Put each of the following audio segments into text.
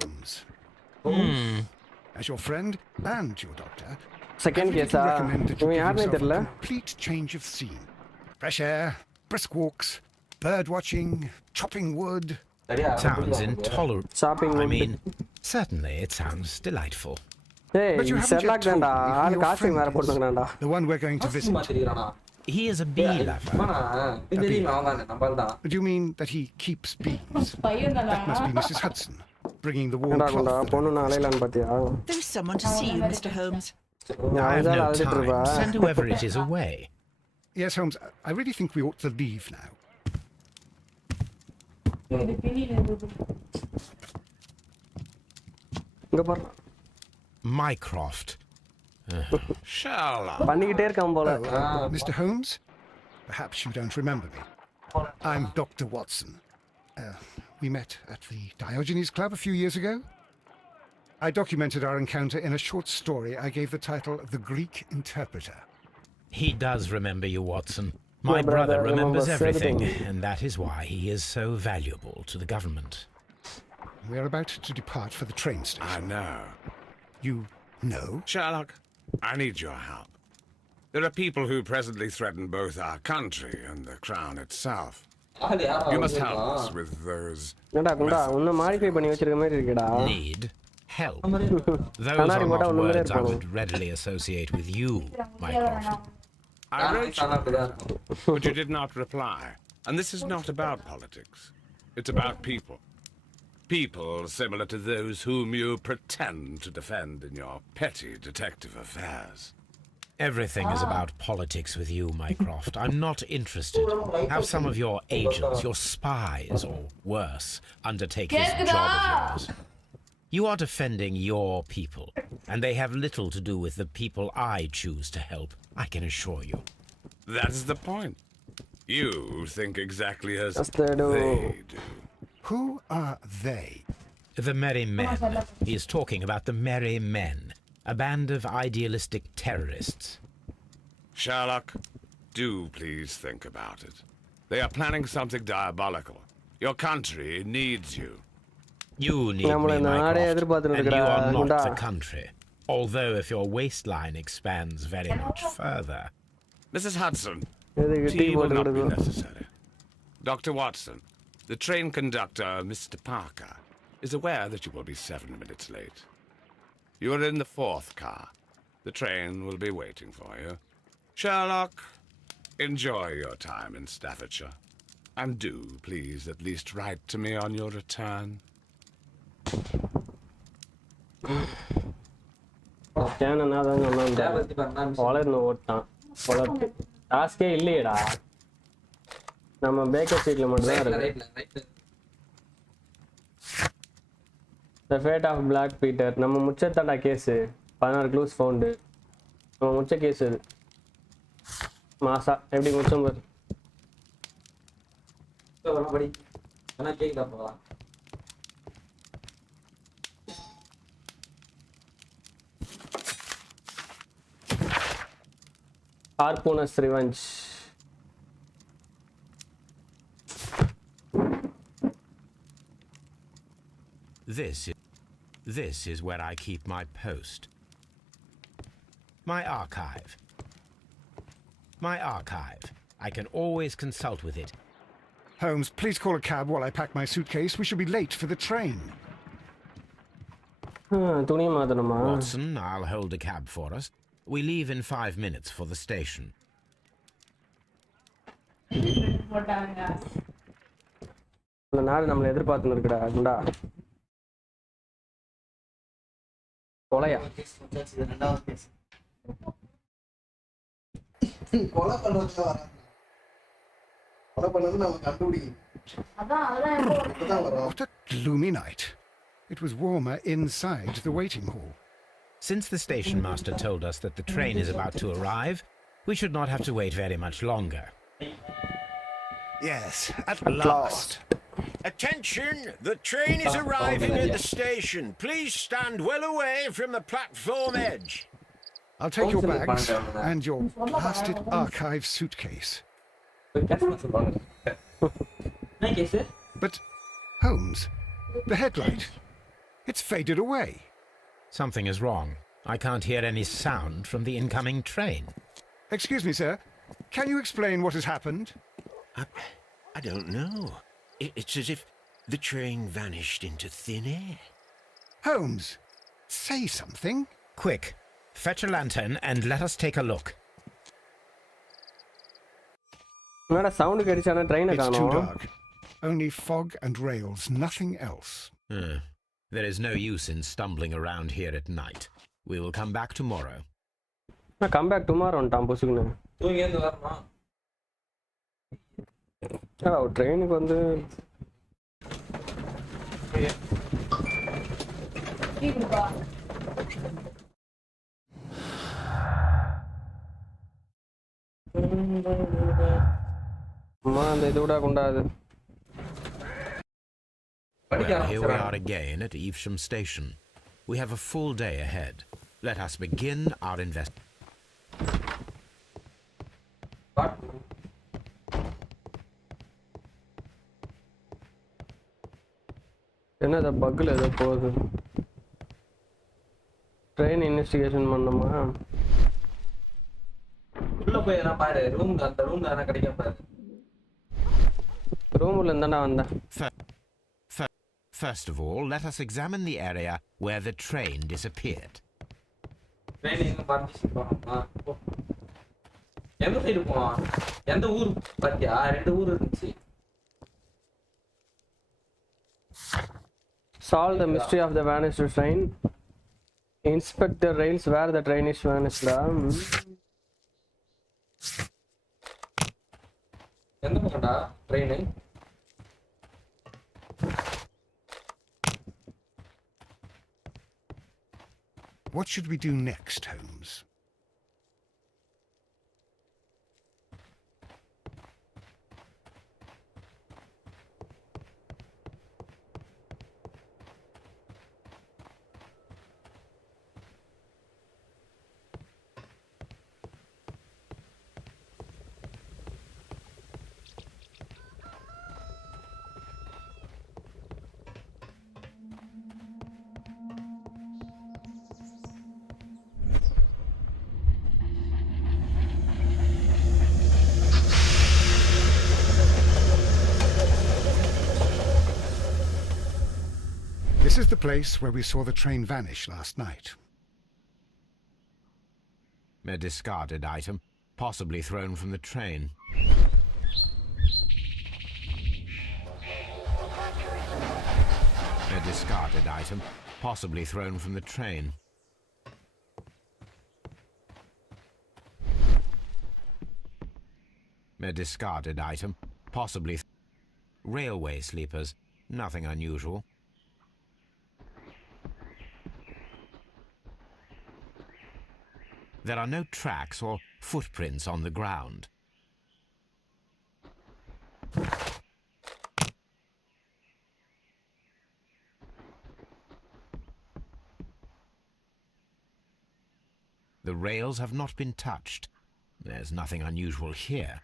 Holmes. Hmm. As your friend and your doctor, Second I really case, do recommend that you give யாருனே yourself a தெரியல. complete change of scene. Fresh air, brisk walks, bird watching, chopping wood. Sounds intolerable. Shopping I wood. mean, certainly it sounds delightful. ஏய் But you haven't Sherlock yet told தான்டா. me who ஆளு your costume friend வேற is. போட்டுக்கறான்டா. The one we're going to visit. He is a bee lover. Do you mean that he keeps bees? That must be Mrs. Hudson, bringing the warm என்னடா cloth. கொண்டா that I பொண்ணு requested. அலையலான்னு பாத்தியா? There's someone to see you, Mr. Holmes. I have no அழுதுட்டு time. இருப்பா. Send whoever it is away. Yes, Holmes, I really think we ought to leave now. இங்க பாரு. Mycroft. Sherlock. பண்ணிக்கிட்டே இருக்கான் போல. Mr. Holmes, perhaps you don't remember me. I'm Dr. Watson. We met at the Diogenes Club a few years ago. I documented our encounter in a short story I gave the title The Greek Interpreter. He does remember you, Watson. My My brother brother remembers remembers everything, everything. and that is why he is so valuable to the government. We're about to depart for the train I station. know. You know? Sherlock, I need your help. There are people who presently threaten both our country and the crown itself. You must help us with those. என்னடா குண்டா உன்னை modify பண்ணி வச்சிருக்க மாதிரி இருக்கேடா. Need help. Those கண்ணாடி are போட்டா not ஒண்ணுமே words I இருப்பானு. would readily associate with you, Mycroft. I wrote you, but you did not reply. And this is not about politics. It's about people. People similar to those whom you pretend to defend in your petty detective affairs. Everything is about politics with you, Mycroft. I'm not interested. Have some of your agents, your spies, or worse, undertake this job of yours. You are defending your people, and they have little to do with the people I choose to help, I can assure you. That's the point. You think exactly as Yes, they do. do. Who are they? The Merry Men. He is talking about the Merry Men, a band of idealistic terrorists. Sherlock, do please think about it. They are planning something diabolical. Your country needs you. You need நம்மள me, இந்த நாடே Mycroft, எதிர்பார்த்துட்டு and you இருக்குடா, are not குண்டா. the country. Although if your waistline expands very much further. Mrs. Hudson, எதுக்கு tea tea will போட்டு not be கொடுக்கும். necessary. Dr. Watson, the train conductor, Mr. Parker, is aware that you will be 7 minutes late. You are in the 4th car. The train will be waiting for you. Sherlock, enjoy your time in Staffordshire. And do, please, at least write to me on your return. கேனா தான் சொன்னான். வளர்ந்து ஓட்டான். வளர்த்து. டாஸ்கே இல்லையேடா. நம்ம Baker சீட்ல மட்டும் தான் இருக்கு. The Fate of Black Peter. நம்ம முச்சத்தாண்டா கேஸ். 16 clues found. நம்ம முச்ச கேஸ் இது. மாசா எப்படி முச்சம் பாரு. Harpooners Revenge. This is where I keep my post. My archive. I can always consult with it. Holmes, please call a cab while I pack my suitcase. We shall be late for the train. துணி மாத்தணுமா? Watson, I'll hold a cab for us. We leave in 5 minutes for the station. இந்த நாடு நம்மளை எதிர்பார்த்துன்னு இருக்குடா குண்டா. கொலையா? What a gloomy night. It was warmer inside the waiting hall. Since the station master told us that the train is about to arrive, we should not have to wait very much longer. Yes, at last. Attention! The train is arriving at the station. Please stand well away from the platform edge. I'll take your bags and your blasted archive suitcase. But Holmes, the headlight. It's faded away. Something is wrong. I can't hear any sound from the incoming train. Excuse me, sir. Can you explain what has happened? I don't know. It's as if the train vanished into thin air. Holmes, say something. Quick, fetch a lantern and let us take a look. என்னடா sound கடிச்சானா ட்ரெயினை It's too காணோம். dark. Only fog and rails, nothing else. There is no use in stumbling around here at night. We will come back tomorrow. நான் come back டுமாரோன்ட்டான் பொசுக்குன்னு. தூங்கி ஏந்து வரணும். ட்ரெயினுக்கு வந்து அம்மா அந்த இது விட கொண்டாது. Well, here we are again at Evesham Station. We have a full day ahead. Let us begin our investigation. என்ன இந்த பக்கில் ஏதோ போகுது. ட்ரெயின் இன்வெஸ்டிகேஷன் பண்ணோமா? உள்ள போய் எதனா பாரு. அந்த ரூம்ல எதனா கிடைக்க பாரு. ரூம்ல இருந்தாண்டா வந்தேன். First of all, let us examine the area where the train disappeared. Train எங்க பார்ட்டிஷன் போனோமா? எந்த சைடு போவோம்? எந்த ஊர் பாத்தியா? 2 ஊர் இருந்துச்சு. Solve the mystery of the vanished train. Inspect the rails where the train is vanished. எந்த பக்கம்டா train? What should we do next, Holmes? This is the place where we saw the train vanish last night. A discarded item, possibly thrown from the train. A discarded item, possibly thrown from the train. A discarded item, possibly railway sleepers, nothing unusual. There are no tracks or footprints on the ground. The rails have not been touched. There's nothing unusual here.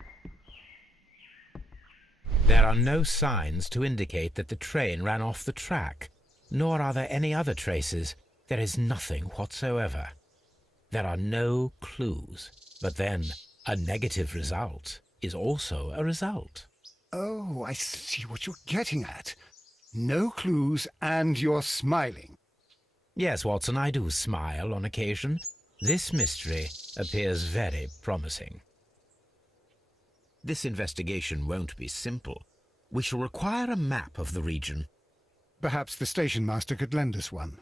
There are no signs to indicate that the train ran off the track, nor are there any other traces. There is nothing whatsoever. There are no clues. But then, a negative result is also a result. Oh, I see what you're getting at. No clues, and you're smiling. Yes, Watson, I do smile on occasion. This mystery appears very promising. This investigation won't be simple. We shall require a map of the region. Perhaps the station master could lend us one.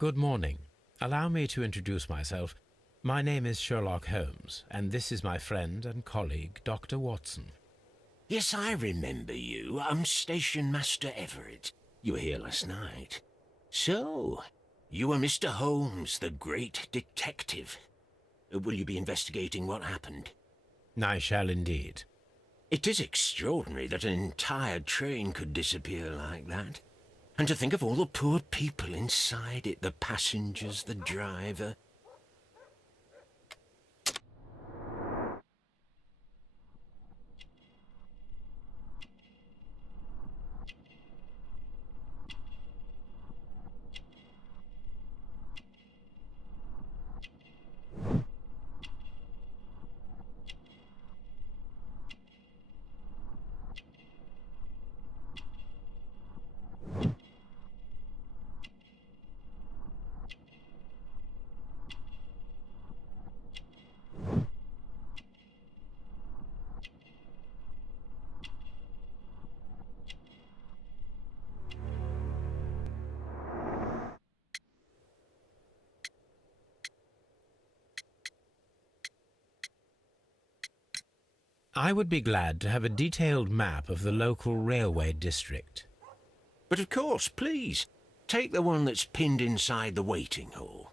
Good morning. Allow me to introduce myself. My name is Sherlock Holmes, and this is my friend and colleague, Dr. Watson. Yes, I remember you. I'm Station Master Everett. You were here last night. So, you are Mr. Holmes, the great detective. Will you be investigating what happened? I shall indeed. It is extraordinary that an entire train could disappear like that. And to think of all the poor people inside it, the passengers, the driver. I would be glad to have a detailed map of the local railway district. But of course, please, take the one that's pinned inside the waiting hall.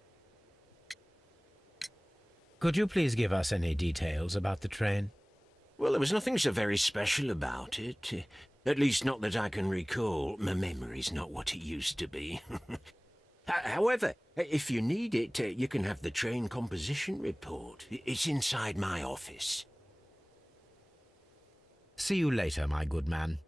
Could you please give us any details about the train? Well, there was nothing so very special about it. At least not that I can recall. My memory's not what it used to be. However, if you need it, you can have the train composition report. It's inside my office. See you later, my good man.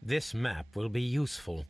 This map will be useful.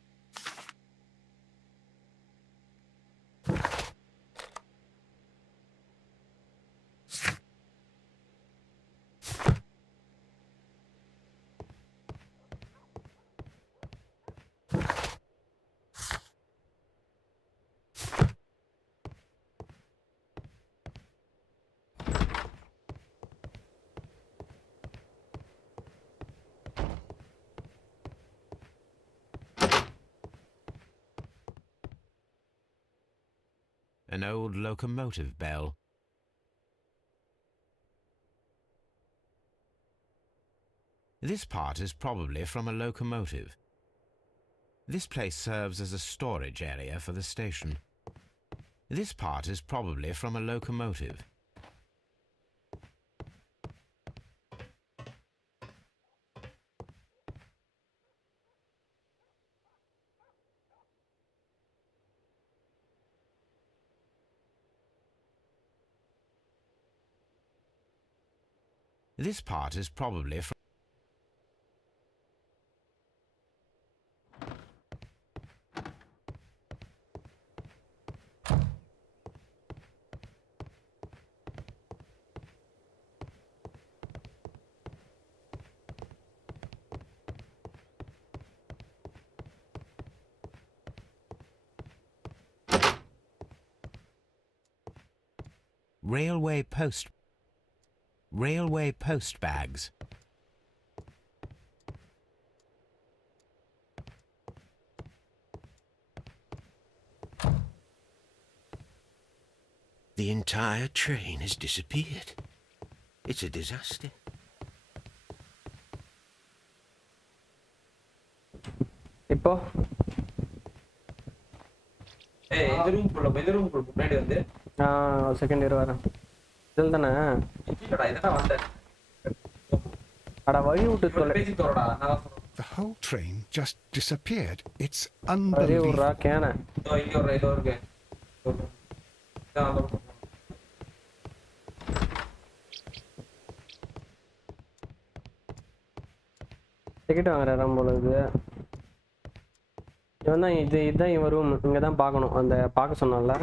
An old locomotive bell. This part is probably from a locomotive. This place serves as a storage area for the station. This part is probably from a locomotive. This part is probably from... Railway post bags. The entire train has disappeared. It's a disaster. இப்போ இந்த room முன்னாடி வந்து second year வரேன் இதில் தானே இல்லடா இதெல்லாம் வந்தேன் அட வழி விட்டு தொலை பேசி தோறடா நான் The whole train just disappeared. It's அதே விட்றா unbelievable. கேன இதோ இருக்கு டிக்கெட் வாங்குறாராம் போல இது இவன் தான் இதுதான் இவன் ரூம் இங்கே தான் பார்க்கணும் அந்த பார்க்க சொன்னால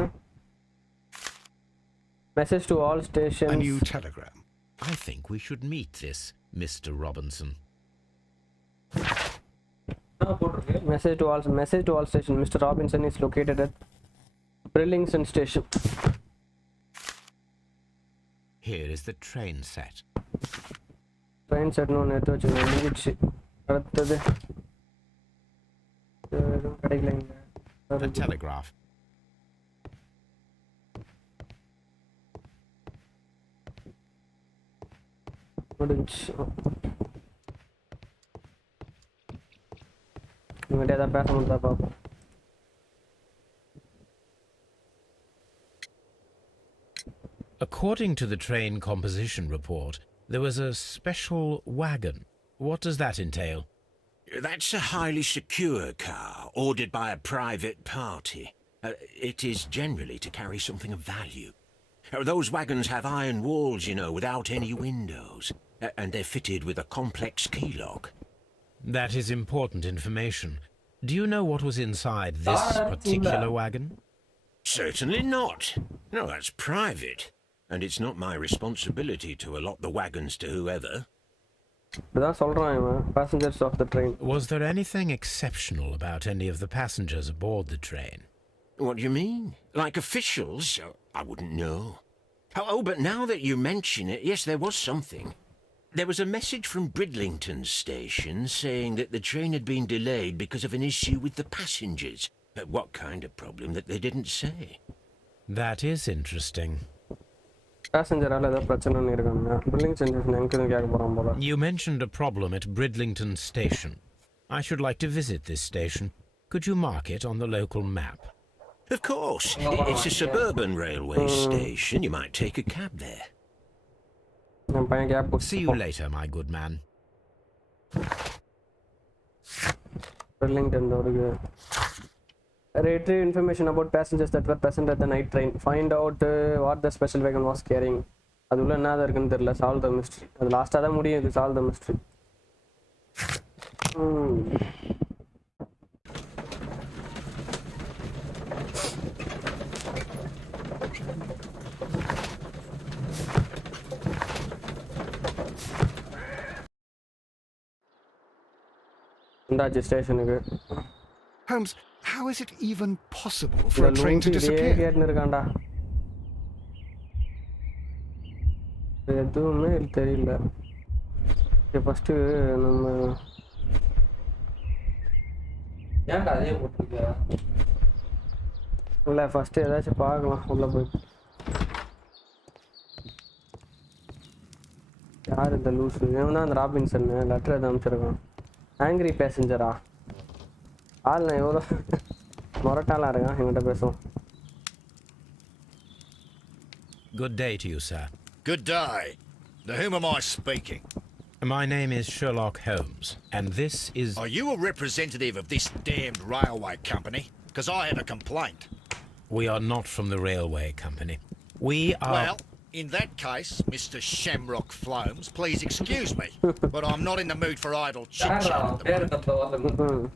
message to all A station new telegram. I think we should meet this Mr. Robinson. Message to all station. Mr. Robinson is located at Bridlington station. Here is the train set. Train set no net முடிஞ்சிடுச்சு. அடுத்தது கிடைக்கல இங்க. The telegraph. முடிஞ்சிச்சு. இவங்கிட்ட ஏதாவது பேச முடியுதா பார்ப்போம். According to the train composition report, there was a special wagon. What does that entail? That's a highly secure car, ordered by a private party. It is generally to carry something of value. Those wagons have iron walls, you know, without any windows. And they're fitted with a complex key lock. That is important information. Do you know what was inside this particular wagon? Certainly not. No, that's private. And it's not my responsibility to allot the wagons to whoever. இப்படிதான் சொல்றான் இவன். Passengers of the train. Was there anything exceptional about any of the passengers aboard the train? What do you mean? Like officials? I wouldn't know. Oh, but now that you mention it, yes, there was something. There was a message from Bridlington station saying that the train had been delayed because of an issue with the passengers. What kind of problem that they didn't say? That is interesting. பேசஞ்சரால ஏதோ பிரச்சனைன்னு இருக்காங்க. Billing centre எங்க கேட்க போறான் போல. You mentioned a problem at Bridlington station. I should like to visit this station. Could you mark it on the local map? Of course. It's a suburban railway station. You might take a cab there. என் பையன் gap See you later, my good man. Bridlington இருக்கு. Retrieve information about passengers that were present at the night train. Find out what the special wagon was carrying. அது உள்ள என்ன இருக்குன்னு தெரியல. Solve the mystery. அது லாஸ்டா தான் முடியும் இது. Solve the mystery. இந்தாச்சு ஸ்டேஷனுக்கு. Holmes, how is it even possible for a train to disappear? கேட்னு இருக்கான்டா. எதுவுமே தெரியல. ஃபர்ஸ்ட் நம்ம ஏன்டா அதே போட்டுருக்க? இல்லை ஃபர்ஸ்ட் ஏதாச்சும் பார்க்கலாம் உள்ள போய். யார் இந்த லூஸு? இவன் தான் அந்த ராபின்சன் லெட்டர் எதாவது அனுப்பிச்சிருக்கான். ஆங்கிரி பேசஞ்சரா? ஆள் எவ்வளோ மொரட்டாலாம் இருக்கான். என்கிட்ட பேசுவோம். Good day to you, sir. Good day. To whom am I speaking? My name is Sherlock Holmes, and this is... Are you a representative of this damned railway company? Because I have a complaint. We are not from the railway company. We are... Well, in that case, Mr. Shamrock Flomes, please excuse me, but I'm not in the mood for idle chit-chat at the பேரு moment. தப்ப வரல.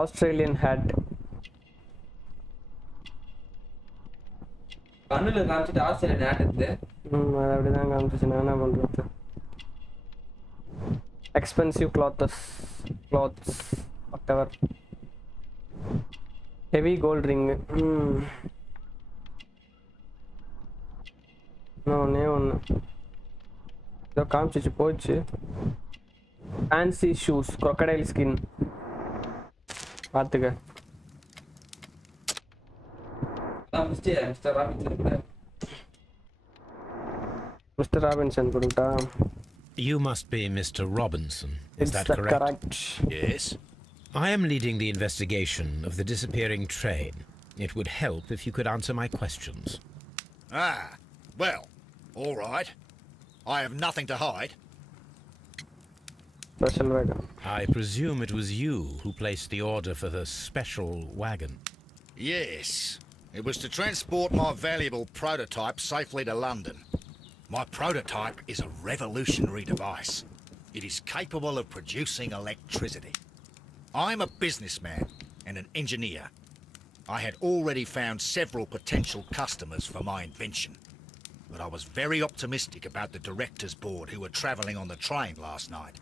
Australian hat. கண்ணுல காமிச்சிட்டு Australia நாட்டுது. அது அப்படிதான் காமிச்சிச்சு. நான் என்ன பண்றது? Expensive clothes whatever. Heavy gold ring. ஒன்னே ஒன்று ஏதோ காமிச்சிச்சு போயிடுச்சு. Fancy shoes, crocodile skin. பார்த்துக்க. Mister Robinson. மிஸ்டர் ராபின்சன் கொடுத்தா? You must be Mr. Robinson. Is It's that the correct? Yes? I am leading the investigation of the disappearing train. It would help if you could answer my questions. Ah, well, all right. I have nothing to hide. Special wagon. I presume it was you who placed the order for the special wagon. Yes. It was to transport my valuable prototype safely to London. My prototype is a revolutionary device. It is capable of producing electricity. I'm a businessman and an engineer. I had already found several potential customers for my invention, but I was very optimistic about the directors' board who were travelling on the train last night.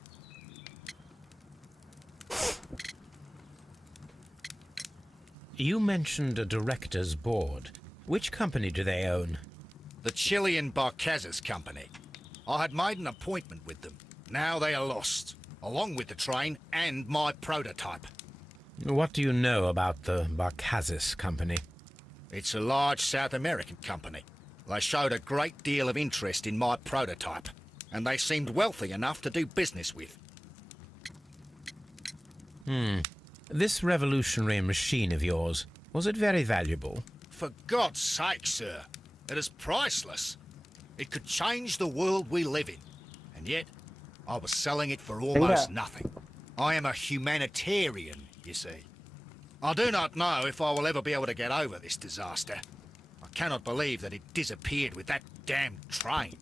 You mentioned a director's board. Which company do they own? The Chilean Barcazes Company. I had made an appointment with them. Now they are lost, along with the train and my prototype. What do you know about the Barcazes Company? It's a large South American company. They showed a great deal of interest in my prototype, and they seemed wealthy enough to do business with. This revolutionary machine of yours, was it very valuable? For God's sake, sir, it is priceless. It could change the world we live in, and yet I was selling it for almost nothing. I am a humanitarian, you see. I do not know if I will ever be able to get over this disaster. I cannot believe that it disappeared with that damned train.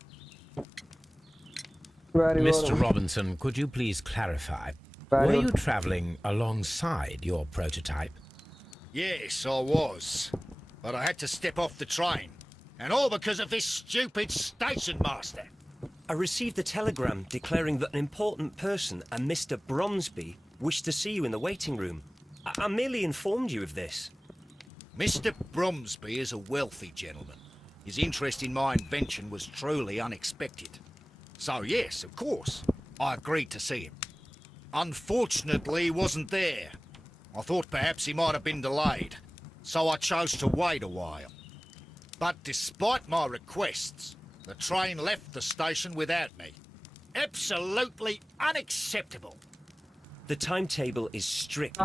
Mr. Robinson, could you please clarify? Were you travelling alongside your prototype? Yes, I was. But I had to step off the train. And all because of this stupid station master. I received a telegram declaring that an important person, a Mr. Bromsby, wished to see you in the waiting room. I merely informed you of this. Mr. Bromsby is a wealthy gentleman. His interest in my invention was truly unexpected. So yes, of course, I agreed to see him. Unfortunately, he wasn't there. I thought perhaps he might have been delayed, so I chose to wait a while. But despite my requests, the train left the station without me. Absolutely unacceptable. The timetable is strict.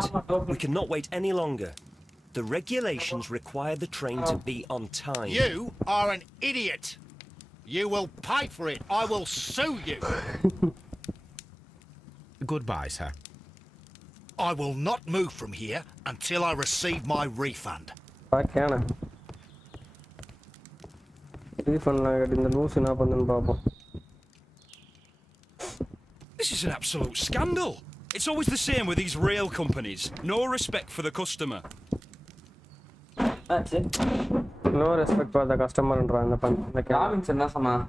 We cannot wait any longer. The regulations require the train to be on time. You are an idiot. You will pay for it. I will sue you. Goodbye, sir. I will not move from here until I receive my refund. This is an absolute scandal. It's always the same with these rail companies. No respect for the customer. That's it. No respect for the customer and the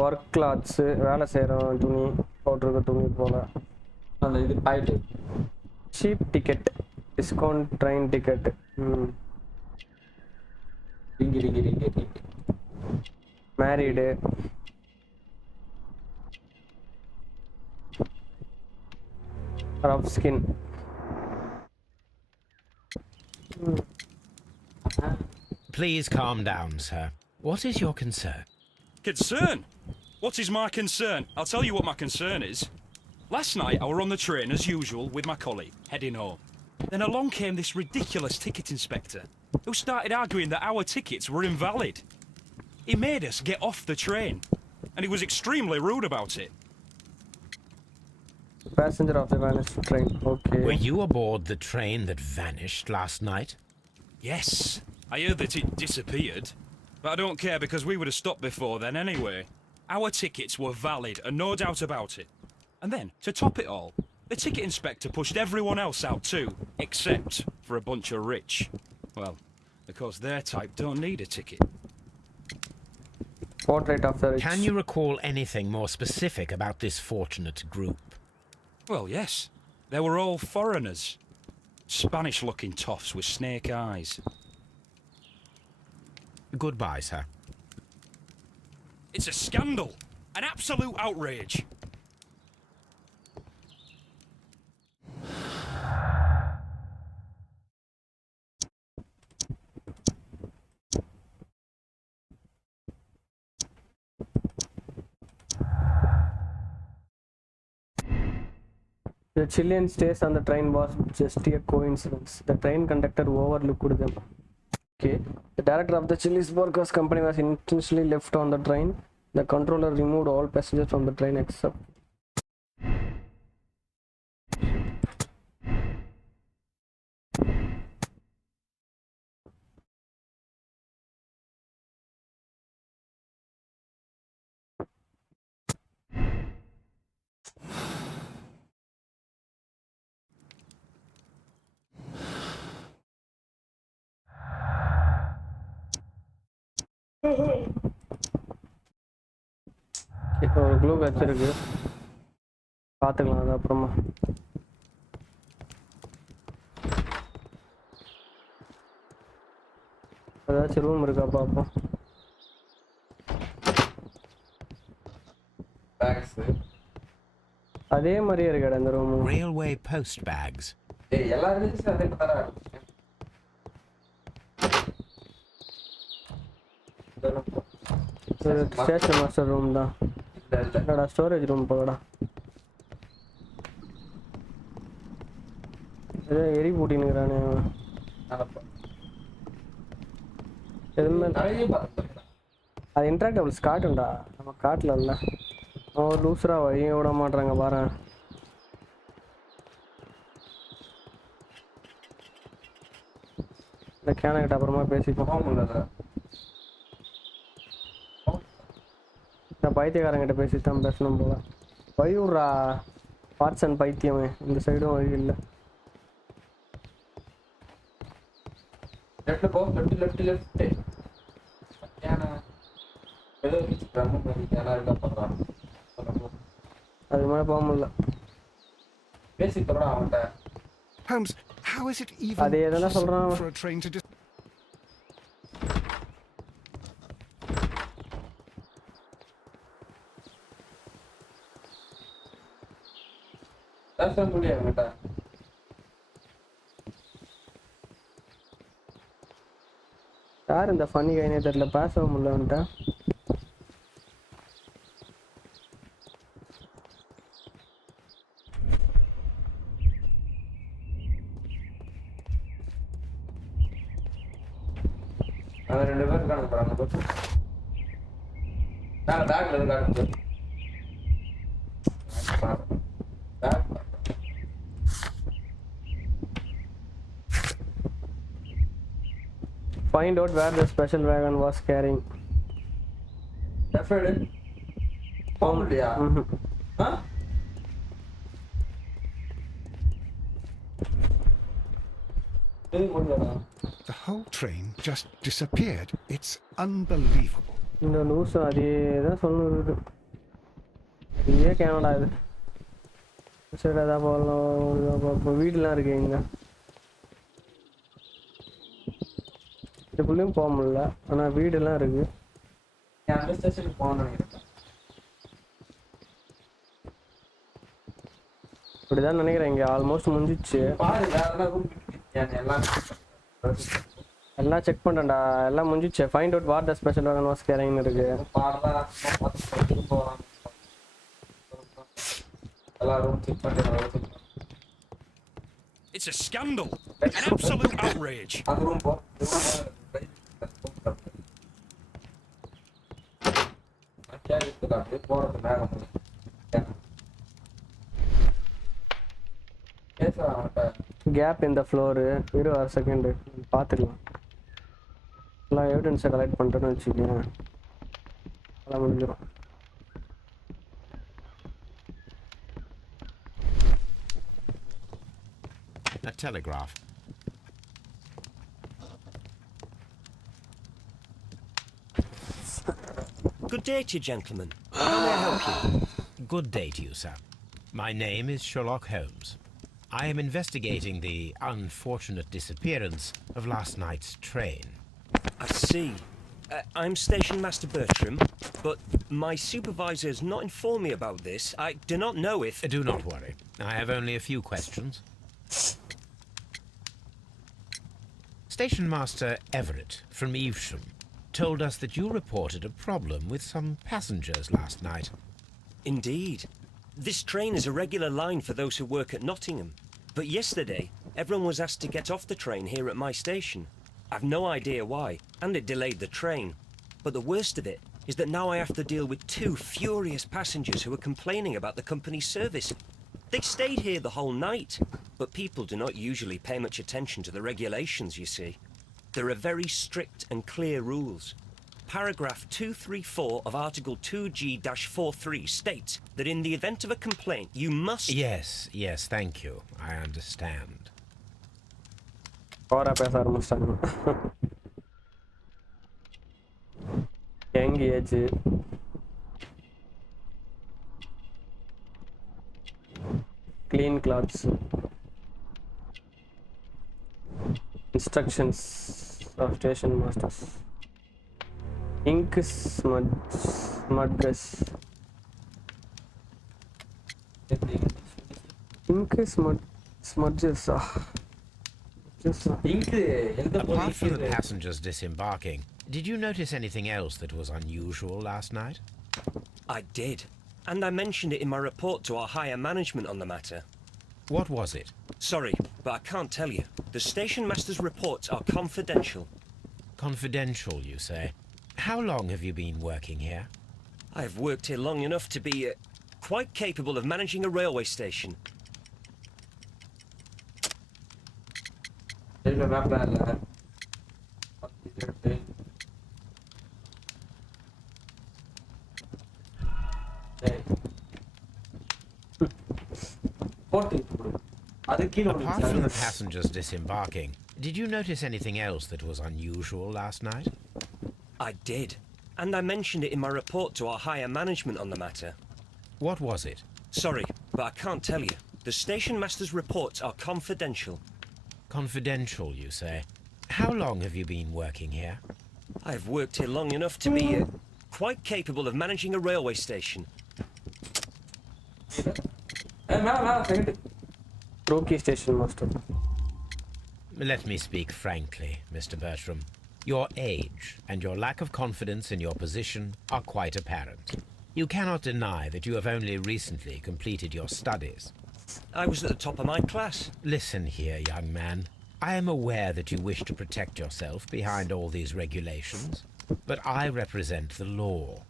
work clothes, வேலை செய்றோம் துணி போட்டுருக்க துணி போல அந்த இது பாயிட்டு cheap ticket discount train ticket married rough skin Please calm down, sir. What is your concern? Concern? What is my concern? I'll tell you what my concern is. Last night I were on the train as usual with my colleague, heading home. Then along came this ridiculous ticket inspector, who started arguing that our tickets were invalid. He made us get off the train, and he was extremely rude about it. Passenger of the vanished train, okay. Were you aboard the train that vanished last night? Yes, I heard that it disappeared. But I don't care because we would have stopped before then anyway. Our tickets were valid and no doubt about it. And then, to top it all, the ticket inspector pushed everyone else out too, except for a bunch of rich. Well, because their type don't need a ticket. Portrait of the rich. Can you recall anything more specific about this fortunate group? Well, yes. They were all foreigners. Spanish-looking toffs with snake eyes. Goodbye, sir. It's a scandal. An absolute outrage. The Chilean stays on the train was just a coincidence. The train conductor overlooked them. Okay. The director of the Chile's Workers Company was intentionally left on the train. The controller removed all passengers from the train except இப்போ ஒரு clue வச்சிருக்கு, பார்த்துக்கலாம் அது அப்புறமா. ஏதாச்சும் room இருக்கா பார்ப்போம். Packs அதே மாதிரியே இருக்காடா இந்த ரூம். Railway post bags. ஏய் எல்லா ரிஜிஸ்டர் அதே பத்தறா. ஸ்டேஷன் மாஸ்டர் ரூம் தான். என்னடா ஸ்டோரேஜ் ரூம் போகடா. ஏதோ எரி பூட்டினுக்கிறானே எதுவுமே. அது இன்ட்ராக்டபிள்ஸ் காட்டும்டா, நம்ம காட்டல இல்லை. அவன் லூசரா வழியும் விட மாட்டாங்க பாரு. இந்த கேனக்கிட்ட அப்புறமா பேசிப்போம். நான் பைத்தியக்காரங்கிட்ட பேசிட்டு தான் பேசணும் போல. வழி விட்றா வாட்சன் பைத்தியமே. இந்த சைடும் வழி இல்லை. லெஃப்ட் போ, லெஃப்ட் லெஃப்ட் லெஃப்ட். ஏனா ஏதோ கிராம மாதிரி கேனா இருக்கா பண்றான். அது மேல போக முடியல. பேசி தரடா அவன்ட்ட. Holmes, how is it even அதே எதனா சொல்றான் for a train to just... பேச முடியாது அவன்ட்ட. யார் இந்த ஃபன்னி கைனே தெரியல, பேசவும் முடியலன்ட்டா. அவன் ரெண்டு பேரும் இருக்கானுங்க பாருங்க. நான் பேக்ல இருக்கானுங்க. Bag Find out where the special wagon was carrying. Definitely. Formula. Huh? The whole train just disappeared. It's unbelievable. இந்த லூஸ் அதே தான் சொல்லுது. இதே கேனடா இது. சரி அதான் போகலாம். வீடுலாம் இருக்கு இங்க. இதுக்குள்ளேயும் போக முடியல, ஆனால் வீடெல்லாம் இருக்கு. அந்த ஸ்டேஷனுக்கு போகணும். இப்படிதான் நினைக்கிறேன். இங்கே ஆல்மோஸ்ட் முடிஞ்சிச்சு. எல்லாம் செக் பண்ணுறேன்டா, எல்லாம் முடிஞ்சிச்சு. Find out what the special wagon was கேரிங்னு இருக்கு. It's a scandal, an absolute outrage. கேப் இந்த ஃப்ளோரு. இரு ஒரு செகண்டு பார்த்துக்கலாம். எல்லாம் எவிடன்ஸை கலெக்ட் பண்ணிட்டேன்னு வச்சுக்கேன், அதெல்லாம் முடிஞ்சிடும். A telegraph. Good day to you, gentlemen. How may I help you? Good day to you, sir. My name is Sherlock Holmes. I am investigating the unfortunate disappearance of last night's train. I see. I'm Station Master Bertram, but my supervisor has not informed me about this. I do not know if... Do not worry. I have only a few questions. Station Master Everett from Evesham told us that you reported a problem with some passengers last night. Indeed. This train is a regular line for those who work at Nottingham. But yesterday, everyone was asked to get off the train here at my station. I've no idea why, and it delayed the train. But the worst of it is that now I have to deal with two furious passengers who are complaining about the company's service. They stayed here the whole night, but people do not usually pay much attention to the regulations, you see. There are very strict and clear rules. Paragraph 234 of Article 2G-43 states that in the event of a complaint, you must... Yes, thank you. I understand. Ahora pesar mucho. young age. Clean clothes. Instructions of station masters. Ink smudges. Ink smudges. Apart from the passengers disembarking, did you notice anything else that was unusual last night? I did. And I mentioned it in my report to our higher management on the matter. What was it? Sorry, but I can't tell you. The station master's reports are confidential. Confidential, you say? How long have you been working here? I have worked here long enough to be quite capable of managing a railway station. Apart from the passengers disembarking, did you notice anything else that was unusual last night? I did. And I mentioned it in my report to our higher management on the matter. What was it? Sorry, but I can't tell you. The station master's reports are confidential. Confidential, you say? How long have you been working here? I have worked here long enough to be quite capable of managing a railway station. Rookie station master. Let me speak frankly, Mr. Bertram. Your age and your lack of confidence in your position are quite apparent. You cannot deny that you have only recently completed your studies. I was at the top of my class. Listen here, young man. I am aware that you wish to protect yourself behind all these regulations, but I represent the law.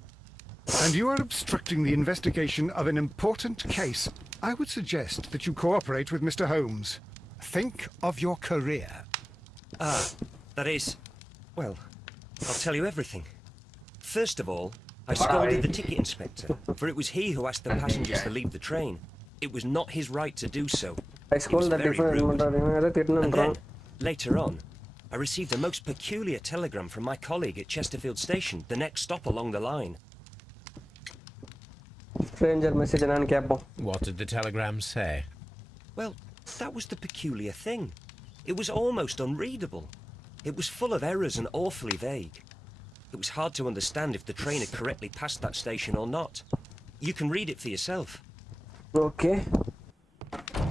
And you are obstructing the investigation of an important case. I would suggest that you cooperate with Mr. Holmes. Think of your career. That is... Well, I'll tell you everything. First of all, I scolded the ticket inspector, for it was he who asked the passengers to leave the train. It was not his right to do so. I scolded that different. And then, later on, I received a most peculiar telegram from my colleague at Chesterfield Station, the next stop along the line. Stranger message and கேப்போம். What did the telegram say? Well, that was the peculiar thing. It was almost unreadable. It was full of errors and awfully vague. It was hard to understand if the train had correctly passed that station or not. You can read it for yourself. Okay.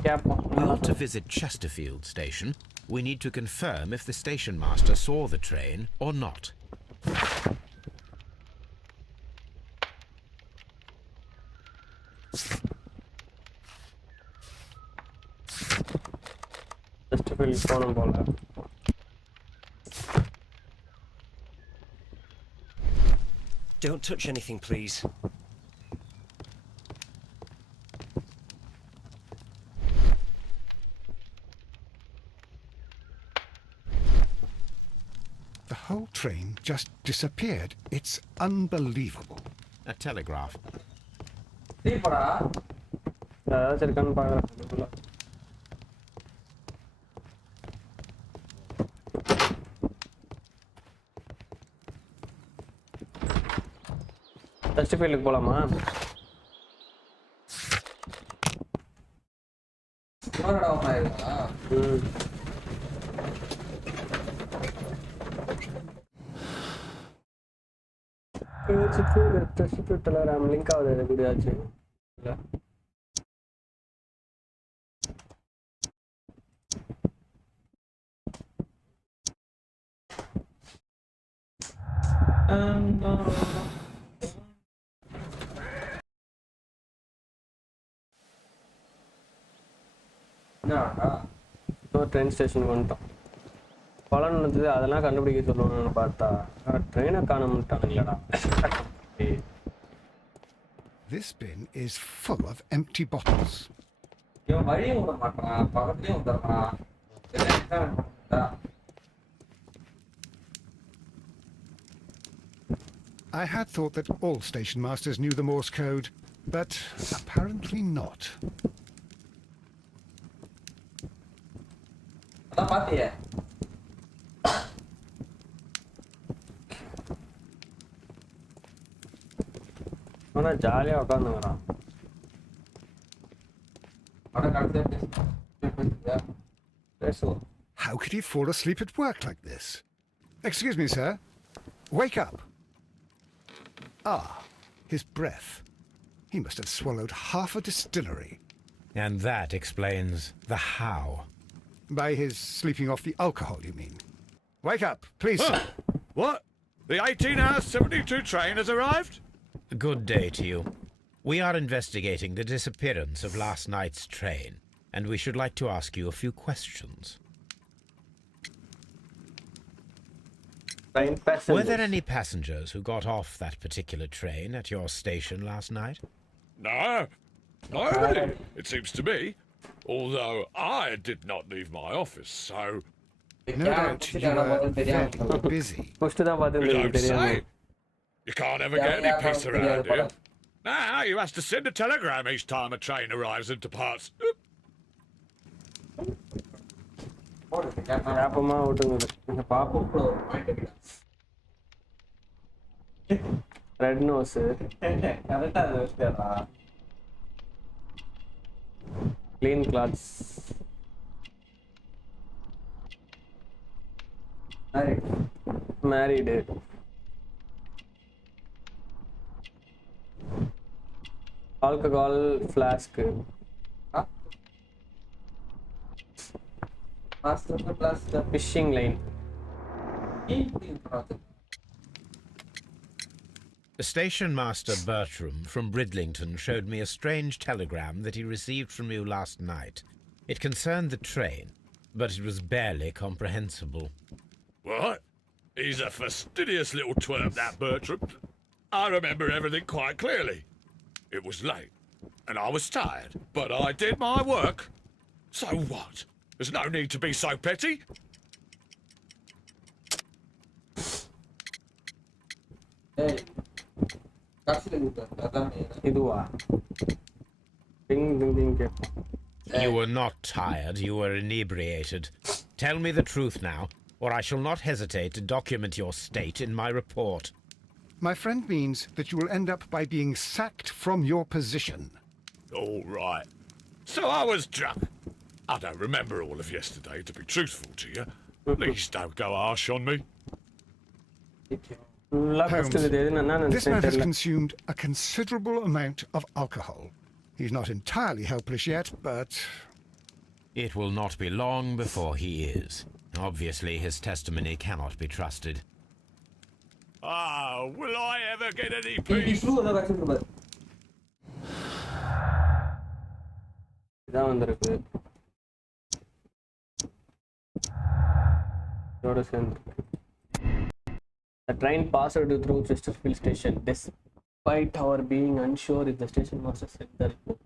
கேப்போம். We want to visit Chesterfield Station. We need to confirm if the station master saw the train or not. Chesterfield போணும் போல. Don't touch anything, please. The whole train just disappeared. It's unbelievable. A telegraph. ஏதாச்சும் இருக்கான்னு பார்க்குறேன். Chesterfieldக்கு போலாமா? Chesterfield telegram link ஆகுது எப்படியாச்சு இல்ல train ஸ்டேஷனுக்கு வந்துட்டோம். பலன் இருந்தது அதெல்லாம் கண்டுபிடிக்க சொல்லுவாங்கன்னு பார்த்தா ட்ரெயினை காண மாட்டாங்க இல்லடா. This bin is full of empty bottles. இவன் வழியும் விட மாட்டான், பக்கத்துலயும் வந்துடுறான். I had thought that all station masters knew the Morse code, but apparently not. அதான் பாத்தியே. இவனா ஜாலியா உட்காந்துங்கிறான். How could he fall asleep at work like this? Excuse me, sir. Wake up. Ah, his breath. He must have swallowed half a distillery. And that explains the how. By his sleeping off the alcohol, you mean? Wake up, please, sir. What? The 18-hour-72 train has arrived? Good day to you. We are investigating the disappearance of last night's train, and we should like to ask you a few questions. Train Were passengers. there any passengers who got off that particular train at your station last night? No, nobody, it seems to me. Although I did not leave my office, so... No doubt you were very busy. First தான் You பார்த்துருந்தேன் don't தெரியாம. say. You can't ever get any peace around here. Now you have to send a telegram each time a train arrives and departs. ஞாபகமா விட்டுங்குது. இங்க பாப்போம். Red nose. கரெக்டா அது வச்சிட்டா. Clean clothes. Married. Alcohol flask. Master plus the fishing line. The station master Bertram from Bridlington showed me a strange telegram that he received from you last night. It concerned the train, but it was barely comprehensible. What? He's a fastidious little twerp, that Bertram. I remember everything quite clearly. It was late, and I was tired, but I did my work. So what? There's no need to be so petty. இதுவா? Ding ding ding. You were not tired, you were inebriated. Tell me the truth now, or I shall not hesitate to document your state in my report. My friend means that you will end up by being sacked from your position. All right. So I was drunk. I don't remember all of yesterday, to be truthful to you. Please don't go harsh on me. Holmes, this man has Holmes. consumed a considerable amount of alcohol. He's not entirely helpless yet, but... It will not be long before he is. Obviously, his testimony cannot be trusted. Ah, will I ever get any peace? இதான் வந்திருக்கு. இதோட சேர்ந்துருக்கு. The train passed through Chesterfield station despite our being unsure if the station master said the report.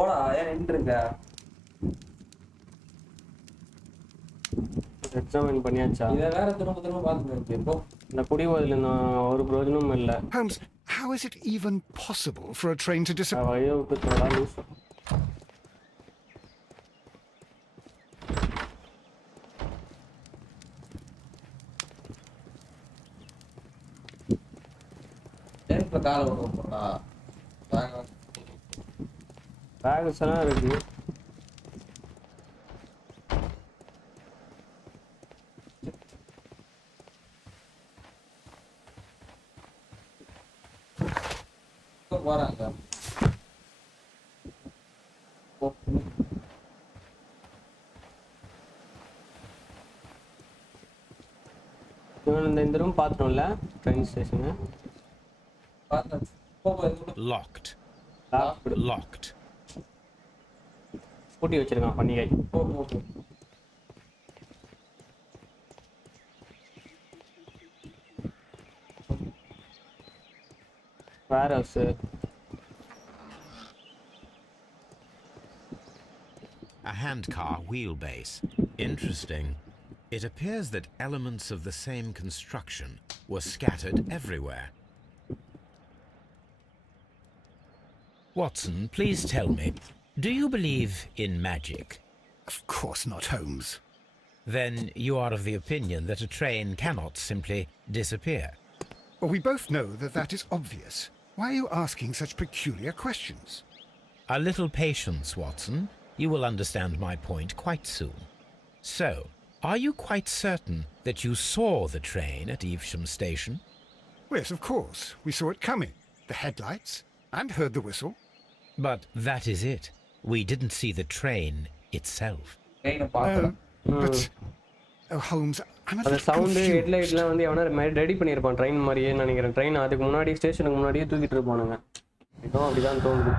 போடா ஏன் நின்றுங்க examine பண்ணியாச்சா இதை வேற திரும்ப பார்த்துட்டு இப்போ இந்த குடிபோதையில் ஒரு பிரயோஜனமும் இல்லை Holmes, how is it even possible for a train to disappear? வழியை விட்டு லூஸ் டேங்க்ல காலை விட்டு போடா பேக்ஸ் எல்லாம் இருக்கு போறாங்க இந்த ரூம் பார்த்துட்டோம்ல ட்ரெயின் ஸ்டேஷனு Locked. Locked. பூட்டி வச்சிருக்கான் பண்டிகை warehouse A handcar wheelbase. Interesting. It appears that elements of the same construction were scattered everywhere. Watson, please tell me, do you believe in magic? Of course not, Holmes. Then you are of the opinion that a train cannot simply disappear. Well, we both know that that is obvious. Why are you asking such peculiar questions? A little patience, Watson. You will understand my point quite soon. So, are you quite certain that you saw the train at Evesham Station? Yes, of course. We saw it coming. The headlights, and heard the whistle. But that is it. We didn't see the train itself. But... Oh, Holmes, I'm a அந்த little sound confused. ஹெட்லைட்லாம் வந்து எவனா ready பண்ணியிருப்பான் train மாதிரியே நினைக்கிறேன் train அதுக்கு முன்னாடி ஸ்டேஷனுக்கு முன்னாடியே தூக்கிட்டு இருப்பானுங்க இன்னும் அப்படிதான் தோணுது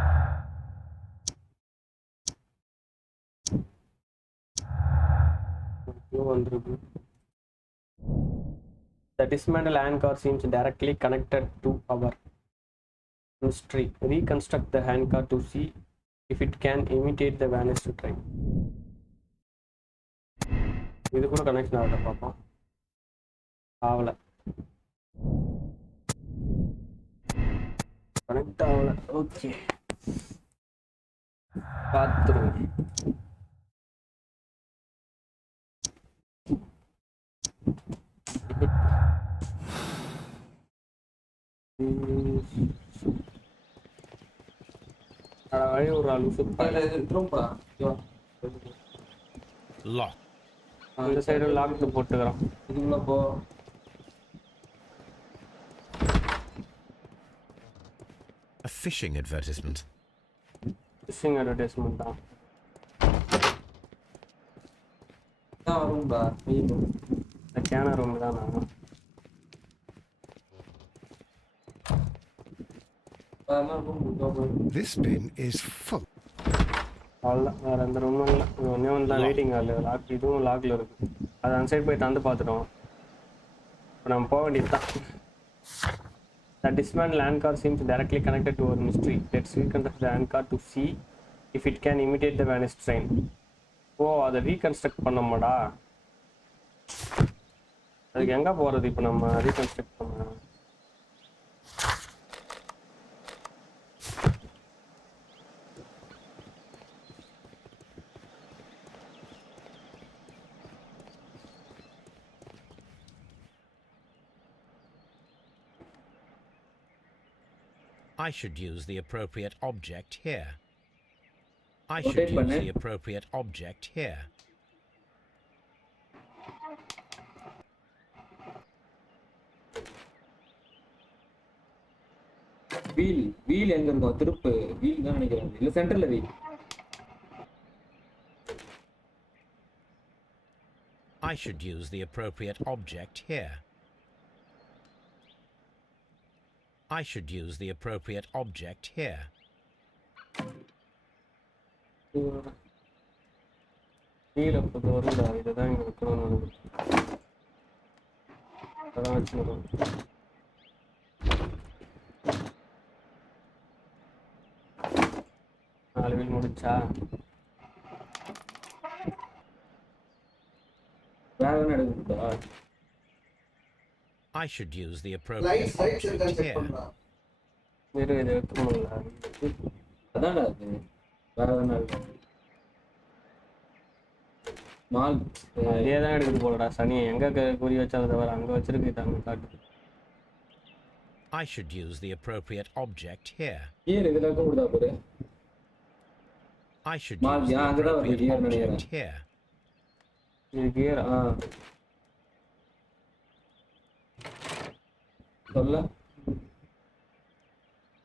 வந்திருக்கு The dismantled handcar seems directly connected to our mystery. Reconstruct the handcar to see if it can imitate the vanished train. இது கூட கனெக்ஷன் ஆகல பாப்போம் ஆகல கனெக்ட் ஆகல ஓகே பார்த்துருங்க வழி ஒரு ஆளு திரும்ப Lock. அந்த சைடு லாக் போட்டுக்கிறோம் இதுக்குள்ள போ A fishing advertisement. Fishing advertisement தான் வரும்பா மீன் இந்த கேன ரூம் தான் நான் This bin is full. அவ்வளோதான் வேறு எந்த ரூமும் இல்லை இது ஒன்றே ஒன்று தான் வெயிட்டிங் ஹால் லாக் இதுவும் லாக்கில் இருக்குது அது அந்த சைடு போய் தந்து பார்த்துட்டோம் இப்போ நம்ம போக வேண்டியது தான் The dismantled handcar seems directly connected to our mystery. Let's reconstruct the handcar to see if it can imitate the vanished train. ஓ அதை ரீகன்ஸ்ட்ரக்ட் பண்ணோமாடா அதுக்கு எங்கே போகிறது இப்போ நம்ம ரீகன்ஸ்ட்ரக்ட் பண்ண I should use the appropriate object here. I should Rotate use பண்ணு. the appropriate object here. Wheel எங்க இருக்கும் திருப்பு வீல் தான் நினைக்கிறேன் இல்ல சென்டர்ல wheel I should use the appropriate object here. I should use the appropriate object here. கீழே இப்போ வரும்டா இதுதான் இங்கே வைக்கணும்னு அதான் வச்சுக்கிறோம் நாலு வீல் முடிச்சு முடிச்சா வேற என்ன எடுக்குதா I should use the appropriate object here. இரு இது எடுத்து முடியல அதான்டா அது வேற என்ன இருக்கு மால் அதே தான் எடுக்குது போலடா சனி எங்க குறி வச்சாலும் தவிர அங்க வச்சிருக்கு தாங்க காட்டு I should use the appropriate object here. கீழ இதுல இருக்க முடியா பாரு I should use the appropriate object here. இது கியர் சொல்ல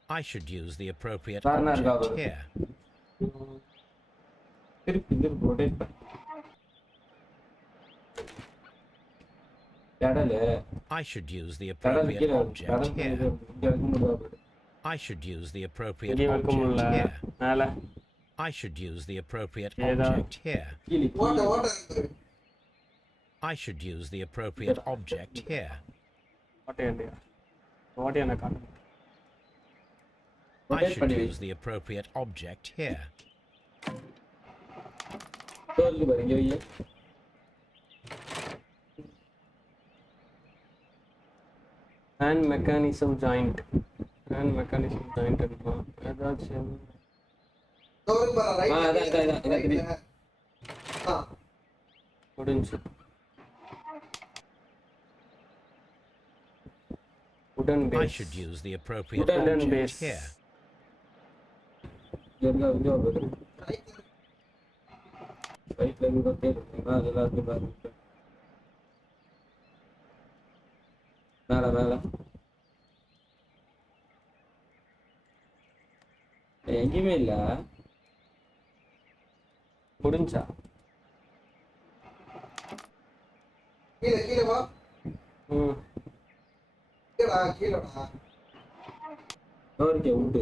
I should use the appropriate வேற என்ன இருக்கா object பாரு here. திருப்பி ரொட்டேட் பண்ணு கடல I should use the கடல் appropriate கீழ object கடல் here. இங்க இருக்க முடியா பாரு I should use the appropriate இங்கே வைக்க object முடியல here. மேல I should use the appropriate ஏதா object here. கீழ I should use the appropriate object here. ஓட்டே என்ன காட்டு I should use the appropriate object here. சொல்லு பாரு இங்க வை and mechanism joint இருக்கும் ஏதாச்சும் முடிஞ்சு wooden I base should use the appropriate wooden object base here. இங்க பாரு ரைட்ல இருந்து ரொட்டேட் பண்ணா எல்லாத்தையும் பாரு மேல எங்கேயுமே இல்ல முடிஞ்சா கீழே வா கீழடா ஓகே உண்டு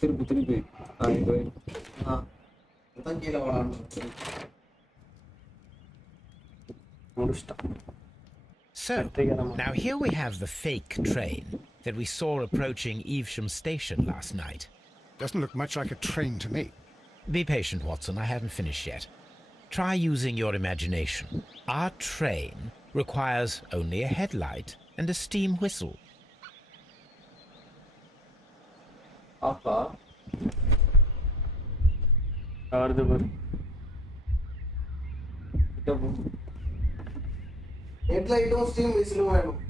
திருப்பி இங்க வை அதான் கீழே வாடான்னு முடிச்சிட்டான் So, now here we have the fake train that we saw approaching Evesham Station last night. Doesn't look much like a train to me. Be patient, Watson. I haven't finished yet. Try using your imagination. Our train requires only a headlight and a steam whistle. அப்பா வருது பாரு ஹெட்லைட்டும் steam விசிலும் வேணும்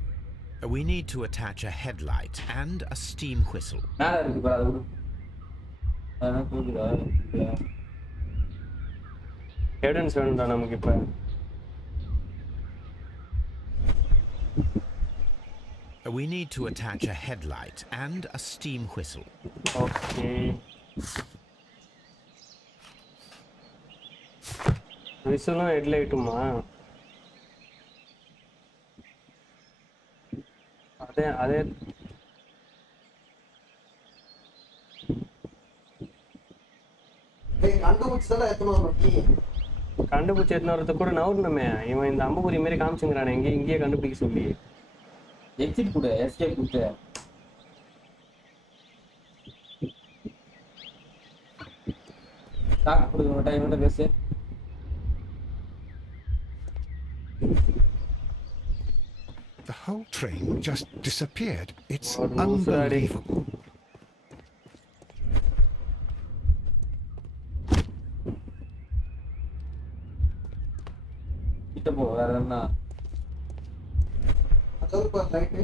We need to attach a headlight and a steam whistle. மேல இருக்கு பாரு அது விடு அதான் தூக்குதா எவிடன்ஸ் வேணும்டா நமக்கு இப்ப We need to attach a headlight and a steam whistle. Okay விசிலும் ஹெட்லைட்டுமா அதே கண்டுபிடிச்சி எத்தனை வரதுக்கு கூட நவுறணுமே இவன் இந்த அம்புக்குறி மாதிரி காமிச்சுங்கிறானே இங்கேயே கண்டுபிடிக்க சொல்லி எக்ஸிட் கூட எஸ்கேப் கொடுத்து ஸ்டார்ட் கொடுங்க டைம் பேசு The whole train just disappeared. It's unbelievable. கிட்ட போ வேற என்ன அதாவது பா ரைட்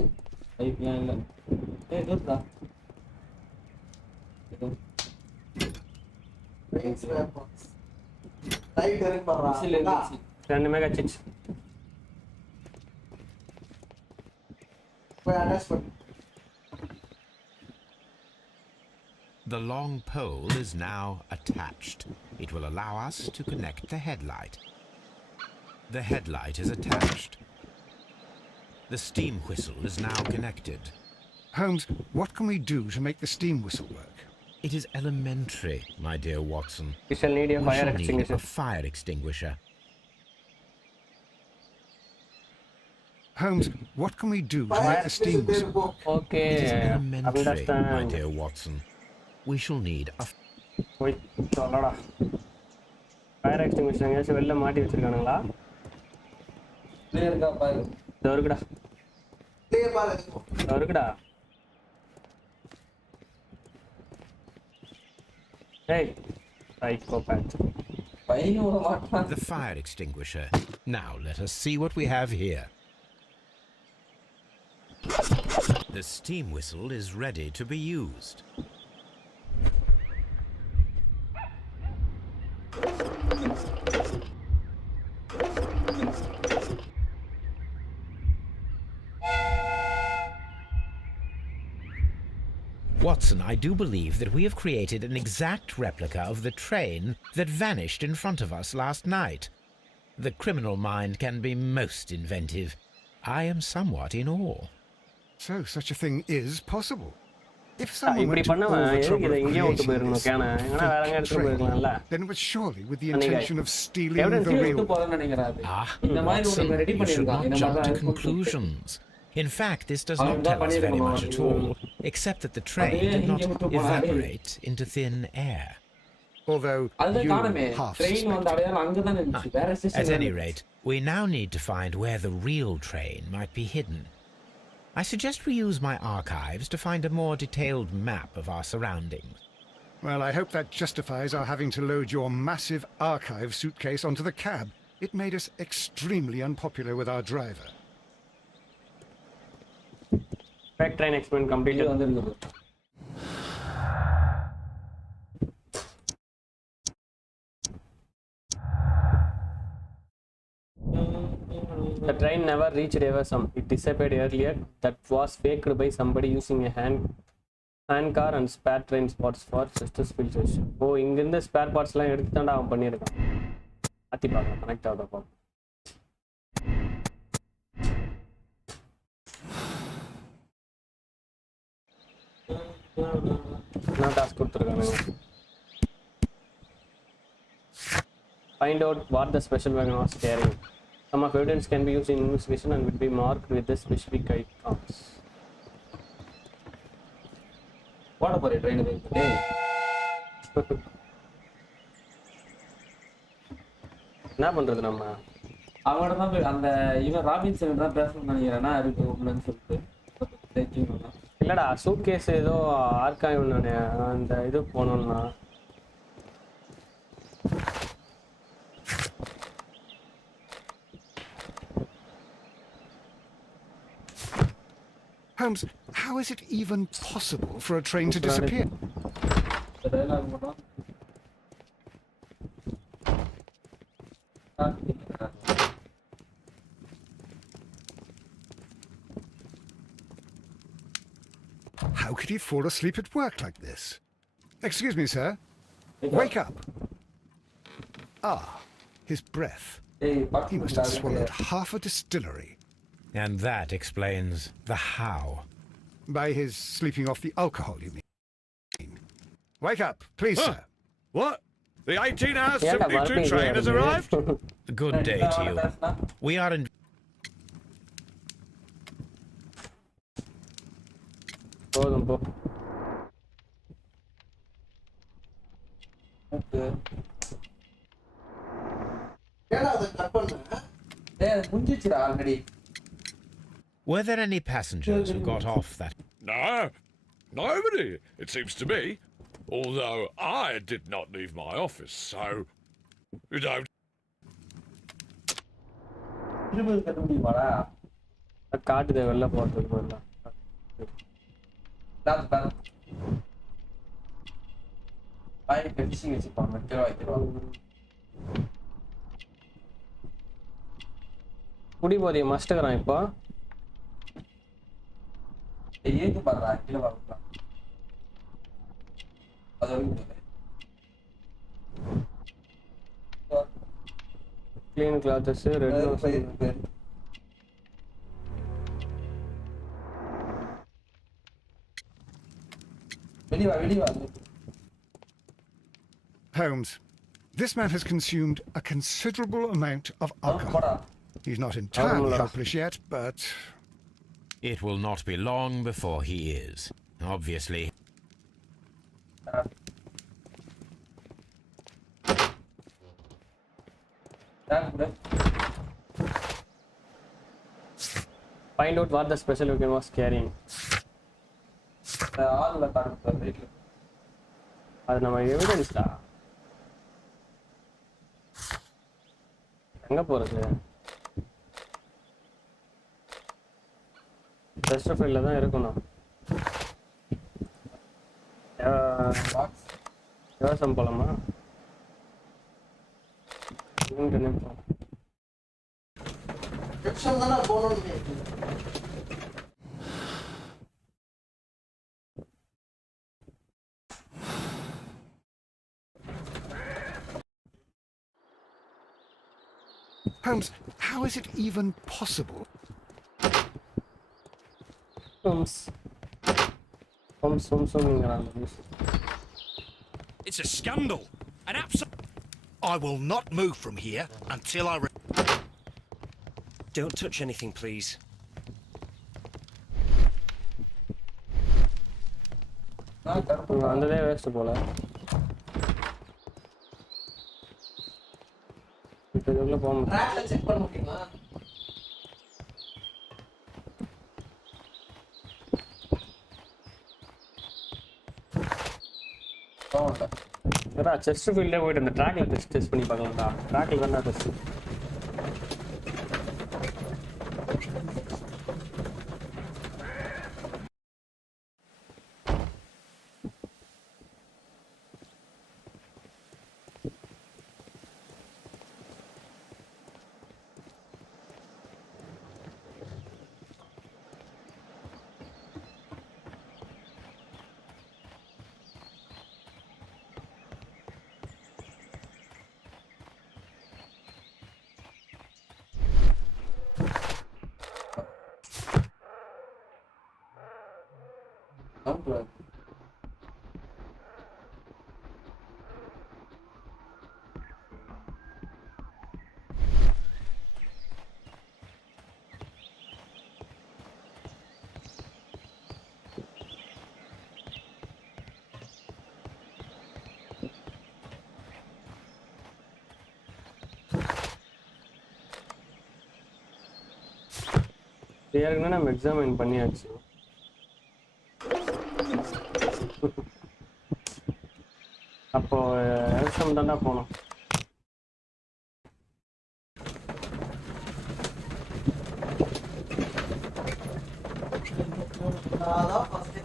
ஐபியா இல்ல ஏய் தூர்தா ரைட் இருக்கு பாறா ரெண்டு மெகா சிக்ஸ் போய் அட்டாச் பண்ணு The long pole is now attached. It will allow us to connect the headlight. The headlight is attached. The steam whistle is now connected. Holmes, what can we do to make the steam whistle work? It is elementary, my dear Watson. We shall need a We fire shall need extinguisher. a fire extinguisher. Holmes, what can we do to make the steam whistle work? Okay, It is elementary, my understand. dear Watson. we shall need a... போய் சொல்லடா fire extinguisher எங்கேயாச்சும் வெளில மாட்டி வச்சிருக்கானுங்களா இருக்கா பாரு இதோ இருக்குடா clear பாரு இதோ இருக்குடா ஏய் சைக்கோபாத் பையன் விட மாட்டான் The fire extinguisher. Now let us see what we have here. The steam whistle is ready to be used. Watson, I do believe that we have created an exact replica of the train that vanished in front of us last night. The criminal mind can be most inventive. I am somewhat in awe. So such a thing is possible. If someone இப்படி went to all பண்ணவன் the எதுக்கு trouble இதை of இங்கேயே விட்டு creating போயிருக்கணும் this கேன எங்கன்னா வேற எங்கே எடுத்துட்டு train, போயிருக்கலாம்ல then it was surely with the Anyway. intention of stealing Evidence the விட்டு real... போறேன்னு நினைக்கிறேன் அது இந்த மாதிரி Watson, ஒன்று ரெடி you should பண்ணியிருக்கான் not இந்த jump மாதிரி to conclusions. In fact, this does அவன் not தான் tell us very பண்ணியிருக்கணும் much at all, except that the train அதுவே did not இங்கே விட்டு போனாலே. evaporate into thin air. Although அதுதான் you காணுமே half ட்ரெயின் வந்து suspected. அடையாளம் அங்கதான் இருந்துச்சு வேற At station any rate, we now need to find where the real train might be hidden. I suggest we use my archives to find a more detailed map of our surroundings. Well, I hope that justifies our having to load your massive archive suitcase onto the cab. It made us extremely unpopular with our driver. Fake train experiment இது completed. வந்துருக்குது The train never reached Evesham. It disappeared earlier. That was faked by somebody using a hand car and spare train spots for Chesterfield station. ஓ இங்கிருந்து spare பார்ட்ஸ்லாம் எடுத்து தாண்டா அவன் பண்ணியிருக்கான் அத்தி பார்க்கலாம் connect ஆகுதப்போ என்ன task கொடுத்துருக்கானுங்க Find out what the special wagon was carrying. Some of evidence can be used in investigation and will be marked with the specific icons. போட போறே ட்ரெயின் டேய் என்ன பண்றது நம்ம அவனோட தான் போய் அந்த இவன் ராபின்சன் தான் பேசணும்னு நினைக்கிறேன்னா இருக்கு உள்ளன்னு சொல்லிட்டு தெரிஞ்சுக்கணும் இல்லடா சூட் கேஸ் ஏதோ ஆர்காய்வ் அந்த இது போனோம்னா Holmes, how is it even possible for a train to disappear? Dialogue மட்டும் How could he fall asleep at work like this? Excuse me, sir. Wake up. Ah, his breath. டேய் He must have swallowed half a distillery. And that explains the how. By his sleeping off the alcohol, you mean? Wake up, please, Huh. sir. What? The 18 hours Yeah, 72 but train has arrived? Good day to you. We are in... போதும் போ ஏடா அதை cut பண்ண டேய் அது முடிஞ்சிச்சுடா already Were there any passengers who got off that? No, nobody, it seems to me. Although I did not leave my office, so you don't. திரும்ப கட்ட முடியுமாடா காட்டுது வெளில போகிறதுக்கு பதிலாக டாஸ் பாரு பாய் ஃபிஷிங் வச்சுப்பாங்க வைக்கிறோம் குடி போதிய மஸ்ட்டுக்கிறான் இப்போ ஏக்கு பாருடா கீழே பாருடா அது வரைக்கும் க்ளீன் கிளாத்தஸ் ரெட் வெளியே வா Holmes, this man has consumed a considerable amount of alcohol. போடா He's not entirely helpless yet, but It will not be long before he is. Obviously. Find out what the special weapon was carrying. ஆள்ல காட்டுற ரைட்ல அது நம்ம எவிடன்ஸ்டா. எங்க போறது? First ஃபைல்ல தான் இருக்கணும். பாக்ஸ் யோசம் போலாமா? இங்க நிப்போம். செக்ஷன் தான போணும்னு Holmes, how is it even possible? Holmes. It's a scandal. An absolute. I will not move from here until I... Don't touch anything, please. வந்ததே வேஸ்ட் போல. இதுக்குள்ள போறோம். ட்ராக்ல செக் பண்ண முடியுமா? செஸ்ட் ஃபீல்டே போயிட்டு அந்த ட்ராக்ல டெஸ்ட் பண்ணி பார்க்கலாம்டா. ட்ராக்ல தான்டா டெஸ்ட். ஏற்கனவே நம்ம எக்ஸாமின் பண்ணியாச்சு. அப்போ எலக்ஷன் தாண்டா போனோம். அதான் first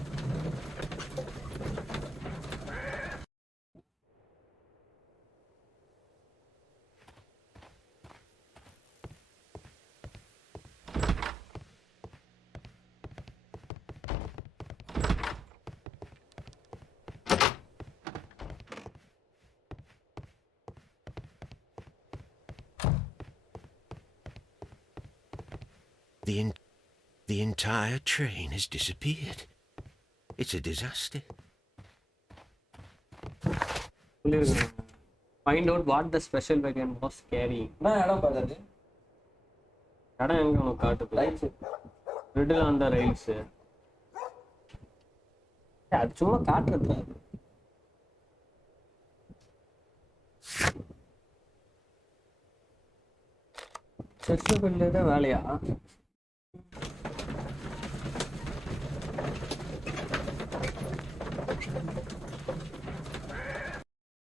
The entire train has disappeared. It's a disaster. Find out what the special wagon was carrying. நான் இடம் பார்த்தது இடம் எங்க உனக்கு காட்டுது? லைட்ஸ் ரெட்டில் அந்த ரைல்ஸ். அது சும்மா காட்டுறது. செஸ்ல பில்லுட வேலையா?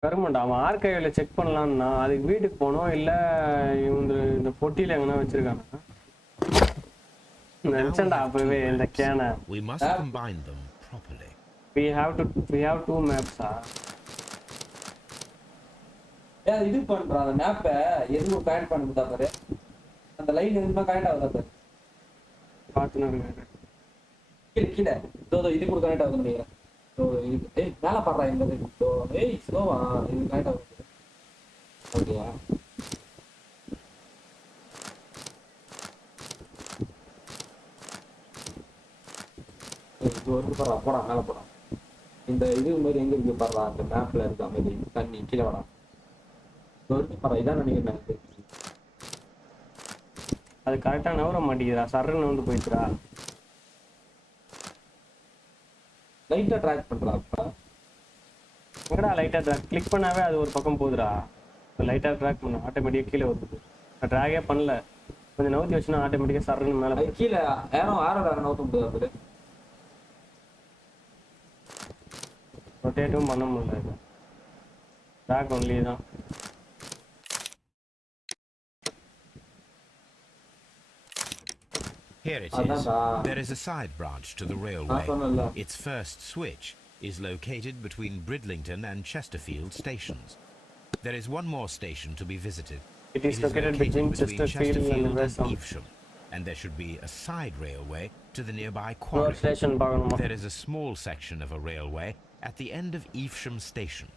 கருமண்டா அவன் ஆர்கைவ்ல செக் பண்ணலாம்னா அதுக்கு வீட்டுக்கு போனோம் இல்ல இந்த பொட்டியில எங்கனா வச்சிருக்காங்க. நினைச்சேன்டா அப்பவே இந்த கேனை. We must combine them properly. We have two maps. ஏன் இது பண்றான் அந்த மேப்பை எதுவும் கனெக்ட் பண்ணுதா பாரு. அந்த லைன் எதுவுமே கனெக்ட் ஆகுதா பாரு. பாத்துனா இருக்கு. கீழே இதோ இது கூட கனெக்ட் ஆகுது நினைக்கிறேன். ஏய் மேல பாடுறா இந்த இது. ஏய் ஸ்லோவா இது கனெக்ட் ஆகுது. ஓகேயா? இது ஒரு பாடுறா போடா மேல போடா. இந்த இது மாதிரி எங்க இருக்கு பாடுறா அந்த மேப்ல இருக்க மாதிரி தண்ணி கீழே வரா. ஒரு பாடுறா இதான் நினைக்கிறேன். அது கரெக்டா நவர மாட்டேங்குதா? சர்ன்னு வந்து போயிடுறா. லைட்டா ட்ராக் பண்றா அப்ப எங்கடா லைட்டாக ட்ராக் கிளிக் பண்ணாவே அது ஒரு பக்கம் போகுதுடா. லைட்டாக ட்ராக் பண்ண ஆட்டோமேட்டிக்காக கீழே வருது. நான் ட்ராகே பண்ணல, கொஞ்சம் நவுத்தி வச்சுன்னா ஆட்டோமேட்டிக்காக சர்ன்னு மேலே அது கீழே ஆரோ வேற நோத்த முடியாது. ரொட்டேட்டும் பண்ண முடியல. இது ட்ராக் ஒன்லி தான். Here it is. There is a side branch to the railway. Its first switch is located between Bridlington and Chesterfield stations. There is one more station to be visited. It is located between Chesterfield and Wrexham. Evesham, and there should be a side railway to the nearby Road quarry. station பார்க்கணுமா? There is a small section of a railway at the end of Evesham station.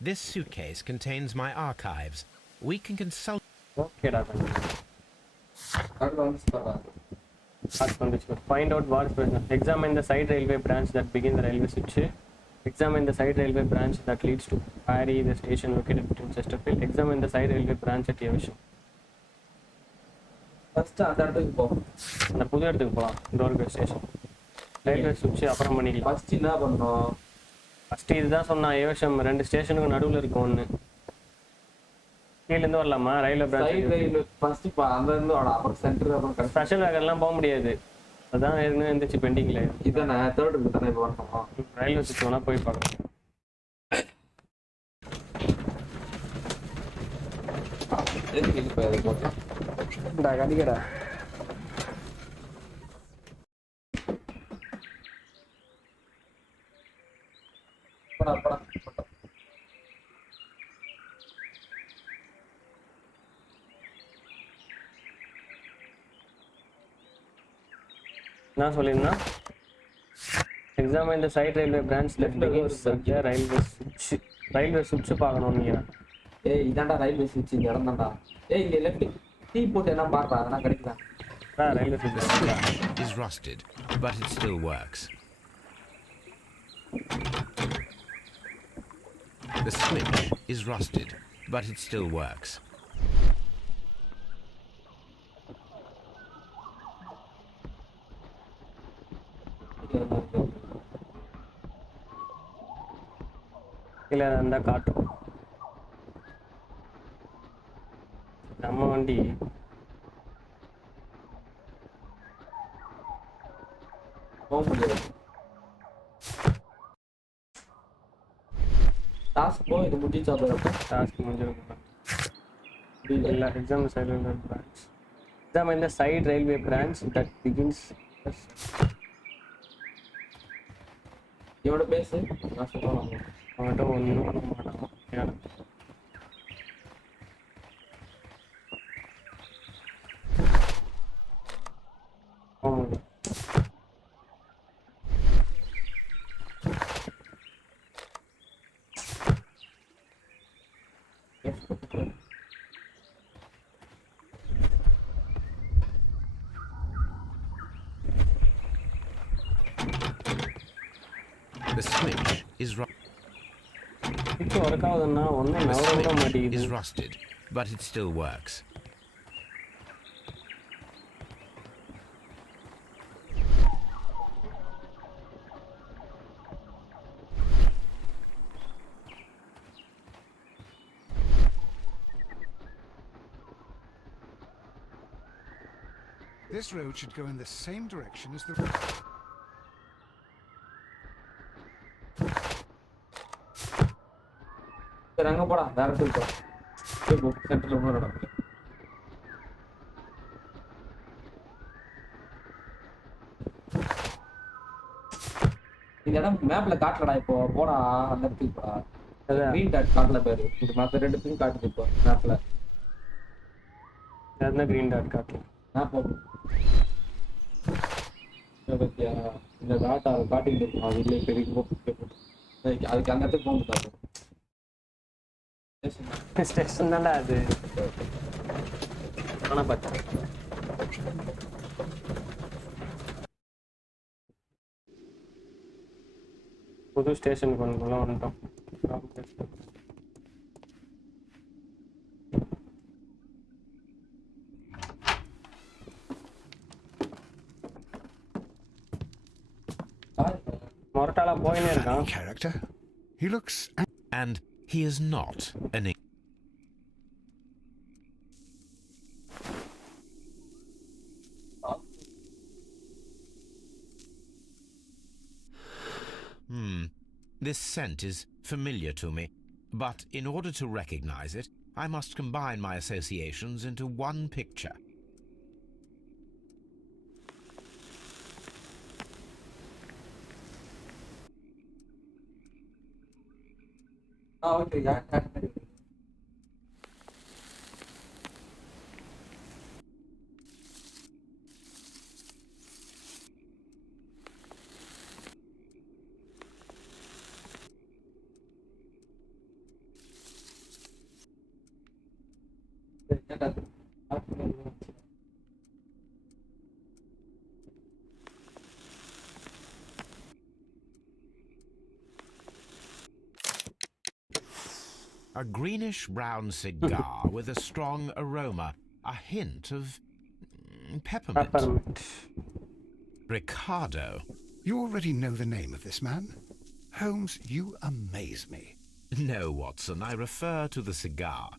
This suitcase contains my archives. We can consult. ஓகேடா தம்பி. Find out what's present. Examine the side railway branch that begins the railway switch. Examine the side railway branch that leads to Parry, the station located between Chesterfield. Examine the side railway branch at Evesham. First அந்த இடத்துக்கு போ. அந்த புது இடத்துக்கு போகலாம். டோர்கே station railway சுவிட்ச் அப்புறம் பண்ணிக்கலாம். ஃபர்ஸ்ட் என்ன பண்ணணும்? ஃபர்ஸ்ட் இதுதான் சொன்னான். ஏவஷம் 2 ஸ்டேஷனுக்கு நடுவில் இருக்கும் ஒன்று. கீழேருந்து வரலாமா railway side branch? Railway first இப்போ அந்த இருந்து வாடா, அப்புறம் சென்டர், அப்புறம் ஸ்பெஷல் வேகன்லாம் போக முடியாது. அதான் ஏற்கனவே இருந்துச்சு பெண்டிங்கில். இதானே தேர்ட் இருக்கு தானே இப்போ வரணுமா? ரயில்வே சுவிட்ச் வேணால் போய் பார்க்கலாம். எதுக்கு இது போய் அதுக்கு போட்டேன்? கடிக்கடா. போடா போடா. என்ன சொல்லியிருந்தா? Examine the side railway branch left begins the railway சுவிட்ச். ரயில்வே சுவிட்ச் பார்க்கணும் நீங்கள். ஏய் இதான்டா ரயில்வே சுவிட்ச், இந்த இடம் தான்டா. ஏய் இங்கே லெஃப்ட் டீ போட்டு என்ன பார்க்குறா, அதெல்லாம் கிடைக்குதா? ரயில்வே The சுவிட்ச் switch is rusted, but it still works. The switch is rusted, but it still works. கீழே இருந்தால் காட்டும். நம்ம வண்டி போக முடியாது. டாஸ்க் போ, இது முடிச்சா போகிறப்ப டாஸ்க் முடிஞ்சிருக்கும். இல்லை exam side railway branch. Exam இந்த side railway branch that begins. இவனோட பேசு, நான் சொல்லுவாங்க. அவன்கிட்ட ஒன்றும் பண்ண மாட்டான். ஏன்னா The switch is இப்போ ஒர்க் ஆகுதுன்னா ஒன்றும் நவர விட மாட்டேங்குது. is rusted, but it still works. This road should go in the same direction as the... சரி அங்கே போடா, வேற இடத்துக்கு போ. போ சென்டரில் இன்னொரு இடம் இருக்கு. இந்த இடம் மேப்ல காட்டலடா, இப்போ போடா அந்த இடத்துக்கு போடா. கிரீன் டாட் காட்டல பேரு, இது மற்ற 2 பேரும் காட்டுது இப்போ மேப்ல. என்ன கிரீன் டாட் காட்டலாம்? மேப் பத்தியா இந்த டாட்டா காட்டிட்டு இருக்கும். அது இல்லை பெரிய அதுக்கு அந்த இடத்துக்கு போக முடியாது. ஸ்டேஷன் தான்டா அது. ஆனால் பார்த்தா புது ஸ்டேஷனுக்கு ஒன்றுக்குள்ள வந்துட்டோம். மொரட்டாலா போயினே Funny இருக்கான். character. He looks... And he is not an... This scent is familiar to me, but in order to recognize it, I must combine my associations into one picture. Okay, yeah. A greenish-brown cigar with a strong aroma, a hint of peppermint. Peppermint. Ricardo. You already know the name of this man. Holmes, you amaze me. No, Watson, I refer to the cigar.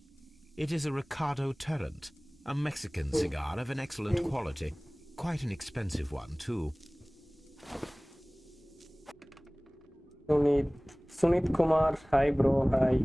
It is a Ricardo Tarrant, a Mexican cigar of an excellent quality. Quite an expensive one, too. Sunit Kumar, hi bro, hi.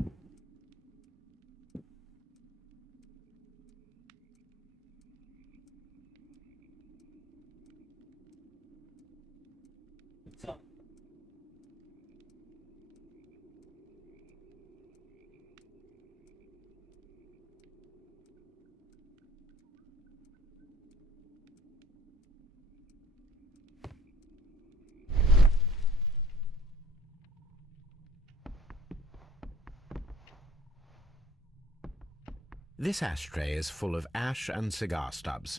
This ashtray is full of ash and cigar stubs.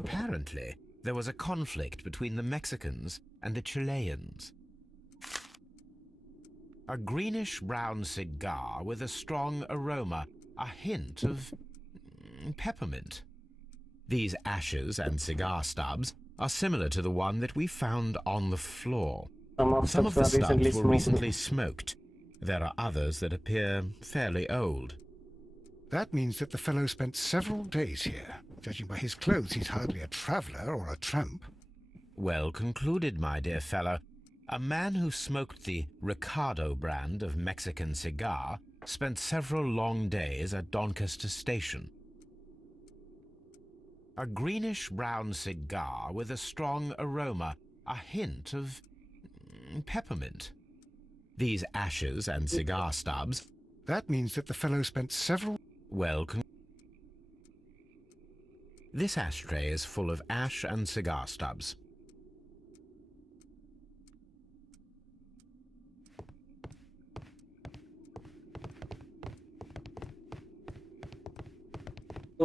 Apparently, there was a conflict between the Mexicans and the Chileans. A greenish-brown cigar with a strong aroma, a hint of peppermint. These ashes and cigar stubs are similar to the one that we found on the floor. Some of the stubs were recently smoked. There are others that appear fairly old. That means that the fellow spent several days here. Judging by his clothes, he's hardly a traveller or a tramp. Well concluded, my dear fellow. A man who smoked the Ricardo brand of Mexican cigar spent several long days at Doncaster Station. A greenish-brown cigar with a strong aroma, a hint of peppermint. These ashes and cigar stubs... That means that the fellow spent several... This ashtray is full of ash and cigar stubs.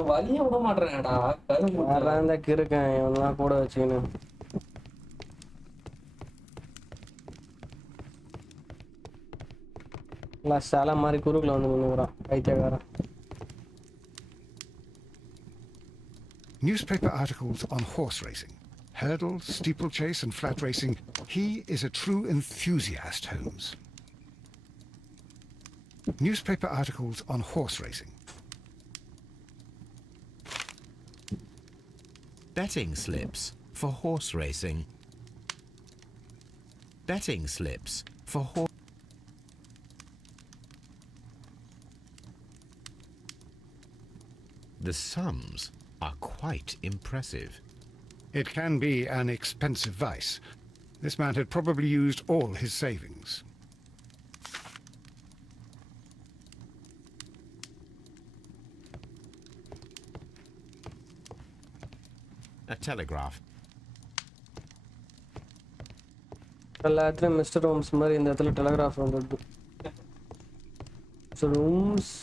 வலிய விட மாட்டேறேன்டா கரும்பு வரந்த கிறுக்கன் இவனெல்லாம் கூட வச்சுக்கின்னு சால மாதிரி குறுக்குல வந்து நின்னுறான் பைத்தியக்காரன். Newspaper articles on horse racing. Hurdle, steeplechase and flat racing. He is a true enthusiast, Holmes. Newspaper articles on horse racing. Betting slips for horse racing. Betting slips for horse... The sums are quite impressive. It can be an expensive vice. This man had probably used all his savings. A telegraph. எல்லாத்துலயும் mister Holmes மாதிரி இந்த இடத்துல telegraph வந்துடுது. Mister Holmes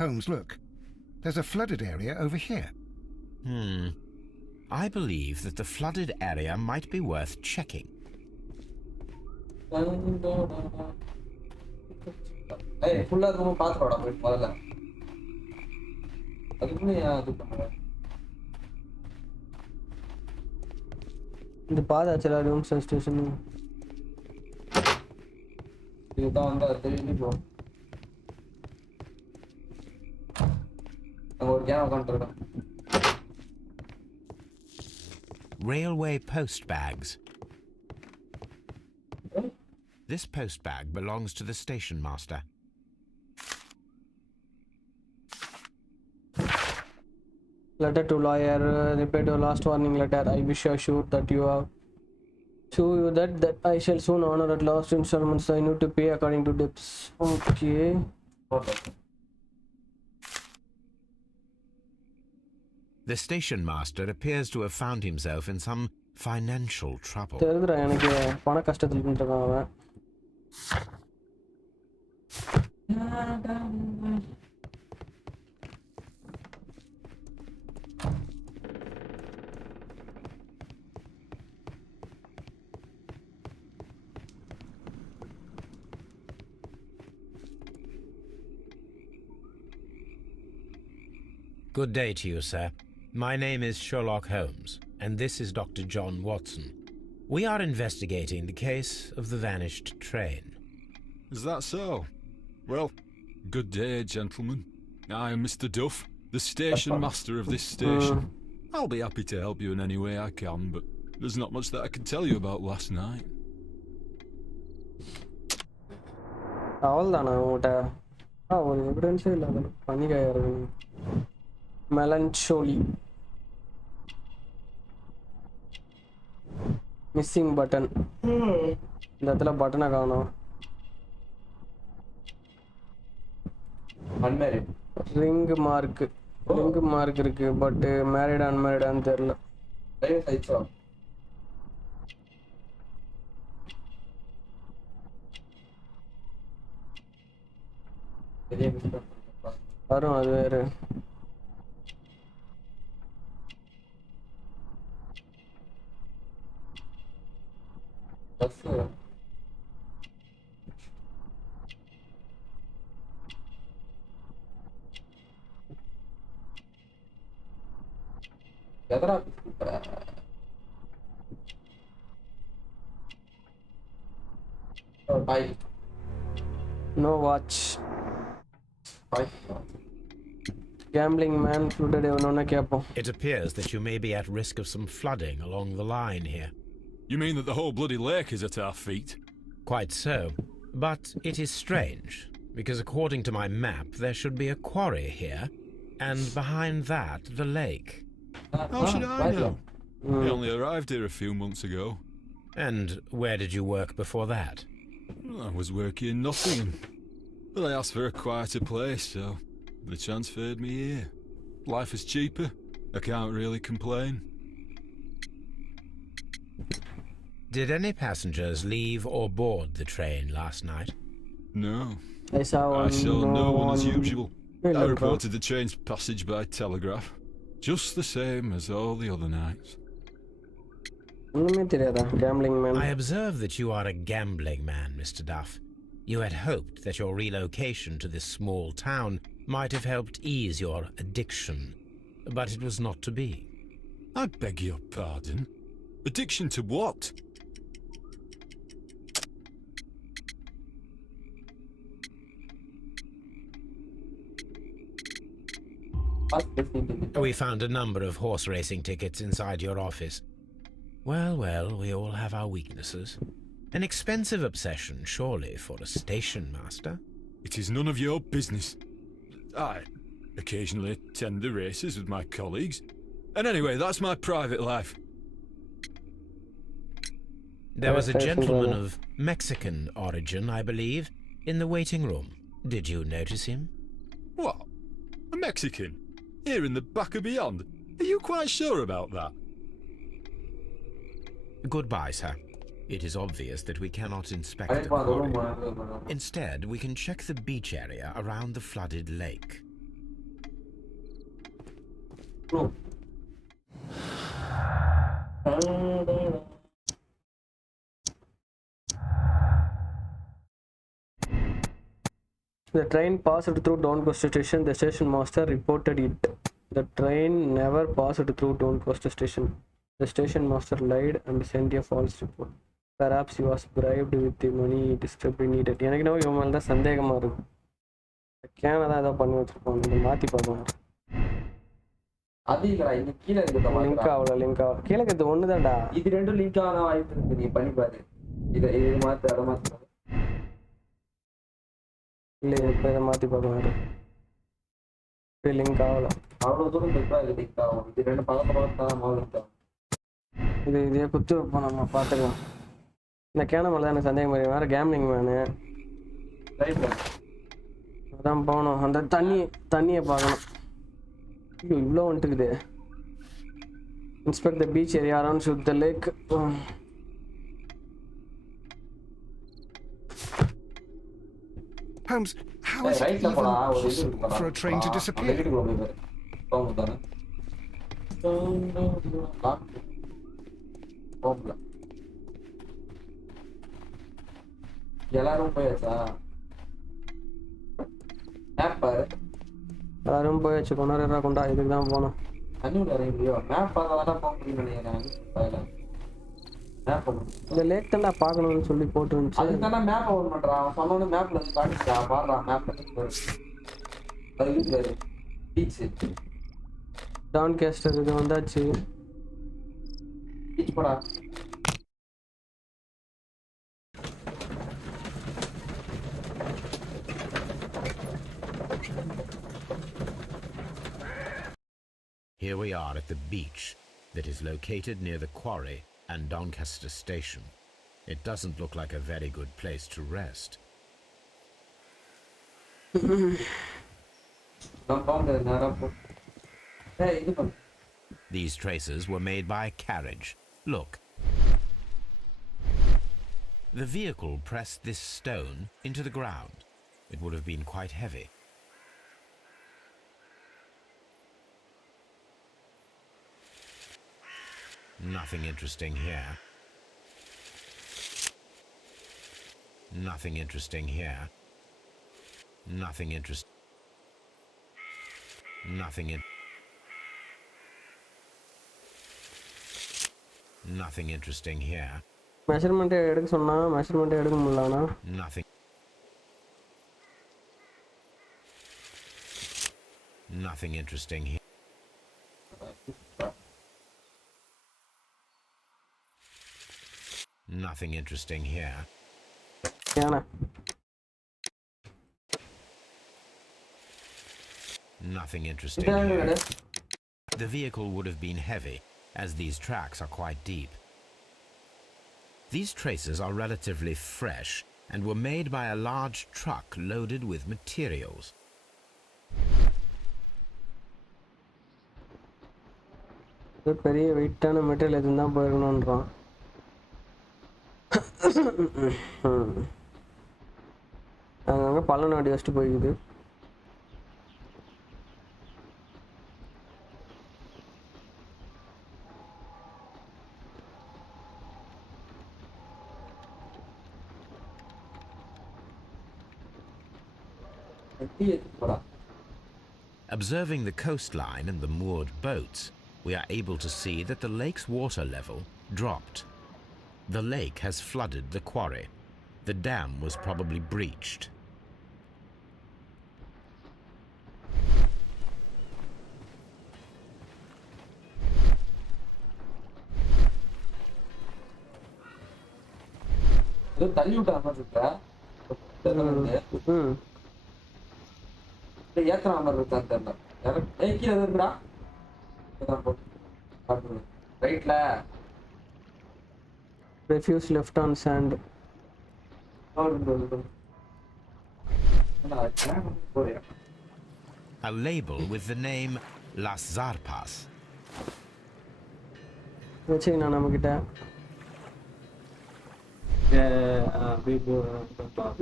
Holmes, look. There's a flooded area over here. I believe that the flooded area might be worth checking. ஏய் ஃபுல்லா room பாத்துறடா போய் முதல்ல அதுக்குள்ள ஏன் அது பண்ணுற இந்த பாதாச்சுல ரூம் ஸ்டேஷன் இதுதான் வந்து அது தெரிஞ்சு போ அங்க ஒரு கேம் உட்காந்துருக்கேன் Railway post bags. This post bag belongs to the station master. Letter to lawyer, reply to last warning letter. I wish you assured that you have show you that I shall soon honor at last installments I need to pay according to debts. Okay. The station master appears to have found himself in some financial trouble. தெரியுதுடா எனக்கு பண கஷ்டத்துல இருக்கான் அவன். Good day to you, sir. My name is Sherlock Holmes, and this is Dr. John Watson. We are investigating the case of the vanished train. Is that so? Well, good day, gentlemen. I am Mr. Duff, the station master of this station. I'll be happy to help you in any way I can, but there's not much that I can tell you about last night. அவ்வளோதானா உங்கள்கிட்ட ஒரு எவிடன்ஸே இல்லை அதில் பண்ணிக்காயிரு melancholy missing button இந்த இடத்துல பட்டனை காணோம் unmarried ring mark இருக்கு பட் மேரிட் அன்மேரிடான்னு தெரியல டைம் ஆயிடுச்சா வரும் அது வேறு எதரா bye no watch gambling man flooded எவனோன்னு கேட்போம். It appears that you may be at risk of some flooding along the line here. You mean that the whole bloody lake is at our feet? Quite so. But it is strange, because according to my map, there should be a quarry here, and behind that, the lake. How should I know? I only arrived here a few months ago. And where did you work before that? I was working in Nottingham, but I asked for a quieter place, so they transferred me here. Life is cheaper. I can't really complain. Did any passengers leave or board the train last night? No. I saw no one as usual. Hey, I look, reported the train's passage by telegraph, just the same as all the other nights. ஒண்ணுமே தெரியாதா gambling man I observe that you are a gambling man, Mr. Duff. You had hoped that your relocation to this small town might have helped ease your addiction, but it was not to be. I beg your pardon? Addiction to what? We found a number of horse racing tickets inside your office. Well, we all have our weaknesses. An expensive obsession, surely, for a station master. It is none of your business. I occasionally attend the races with my colleagues. And anyway, that's my private life. There was a gentleman of Mexican origin, I believe, in the waiting room. Did you notice him? What? A Mexican? Here in the back of beyond? Are you quite sure about that? Goodbye, sir. It is obvious that we cannot inspect the quarry. Instead, we can check the beach area around the flooded lake. The train passed through Doncaster station. The station master reported it. The train never passed through Doncaster station. The station master lied and sent a false report. Perhaps he was bribed with the money desperately needed. எனக்கு என்ன இவன் மேல தான் சந்தேகமா இருக்கு. கேன தான் ஏதோ பண்ணி வச்சிருப்பாங்க. இதை மாத்தி பார்க்கலாம். அது இல்லடா இங்க கீழ இருக்கு லிங்க் ஆகல கீழே இருக்கிறது ஒண்ணுதான்டா. இது ரெண்டும் லிங்க் ஆக வாய்ப்பு இருக்கு. நீ பண்ணி பாரு. இது மாத்து அதை மாத்து. இல்லை இப்போ இதை மாற்றி பார்க்கலாம். இப்போ லிங்க் ஆகலாம். அவ்வளோ தூரம் இருக்கா இது லிங்க் ஆகும். இது ரெண்டு பக்கத்து மாதிரி இதே குத்து வைப்போம் நம்ம பார்த்துக்கலாம். இந்த கேன மேலே தான் எனக்கு சந்தேகம் மாதிரி வேறு கேம்லிங் மேனு அதான் போகணும். அந்த தண்ணியை பார்க்கணும். ஐயோ இவ்வளோ வந்துட்டுக்குது. Inspect the beach area around shoot the lake. Holmes, how is it even possible for a train to disappear? எல்லாரும் போயாச்சா? மேப் பாரு. எல்லாரும் போயாச்சு. கொண்டாடுறா கொண்டா. இதுக்கு தான் போகணும். அன்னியூல இறங்கியோ மேப் பார்த்தாதான் போக முடியும்னு நினைக்கிறேன். இந்த லேக் தான்டா பார்க்கணும்னு சொல்லி போட்டு இருந்துச்சு. அதுக்கு மேப் ஓபன் பண்றான். அவன் சொன்னோட மேப்ல இருந்து காட்டிச்சா பாடுறா. மேப்ல இருந்து அது இருக்கு பீச். டான்காஸ்டர் இது வந்தாச்சு. பீச் போடா. Here we are at the beach that is located near the quarry and Doncaster station. It doesn't look like a very good place to rest. These traces were made by a carriage. Look. The vehicle pressed this stone into the ground. It would have been quite heavy. Nothing interesting here. Nothing interesting here. Nothing interesting. Nothing interesting here. Measurement எடுக்க சொன்னா measurement எடுக்க முடியலனா. Nothing. Nothing interesting here. Nothing interesting here. Yeah. Nothing interesting here. The vehicle would have been heavy, as these tracks are quite deep. These traces are relatively fresh and were made by a large truck loaded with materials. பெரிய வெயிட்டான material எதுவும் தான் போயிருக்கணும்ன்றான். அங்கங்கே பள்ளம் நாடி வச்சுட்டு போய்க்குது. Observing the coastline and the moored boats, we are able to see that the lake's water level dropped. The lake has flooded the quarry. The dam was probably breached. தள்ளி விட்டா மாதிரி இருக்கா? ஏத்துற மாதிரி இருக்கா தெரியல. கீழே இருக்குடா. ரைட்ல refuse left on sand. A label with the name Las Zarpas. வச்சுக்கண்ணா நம்மக்கிட்ட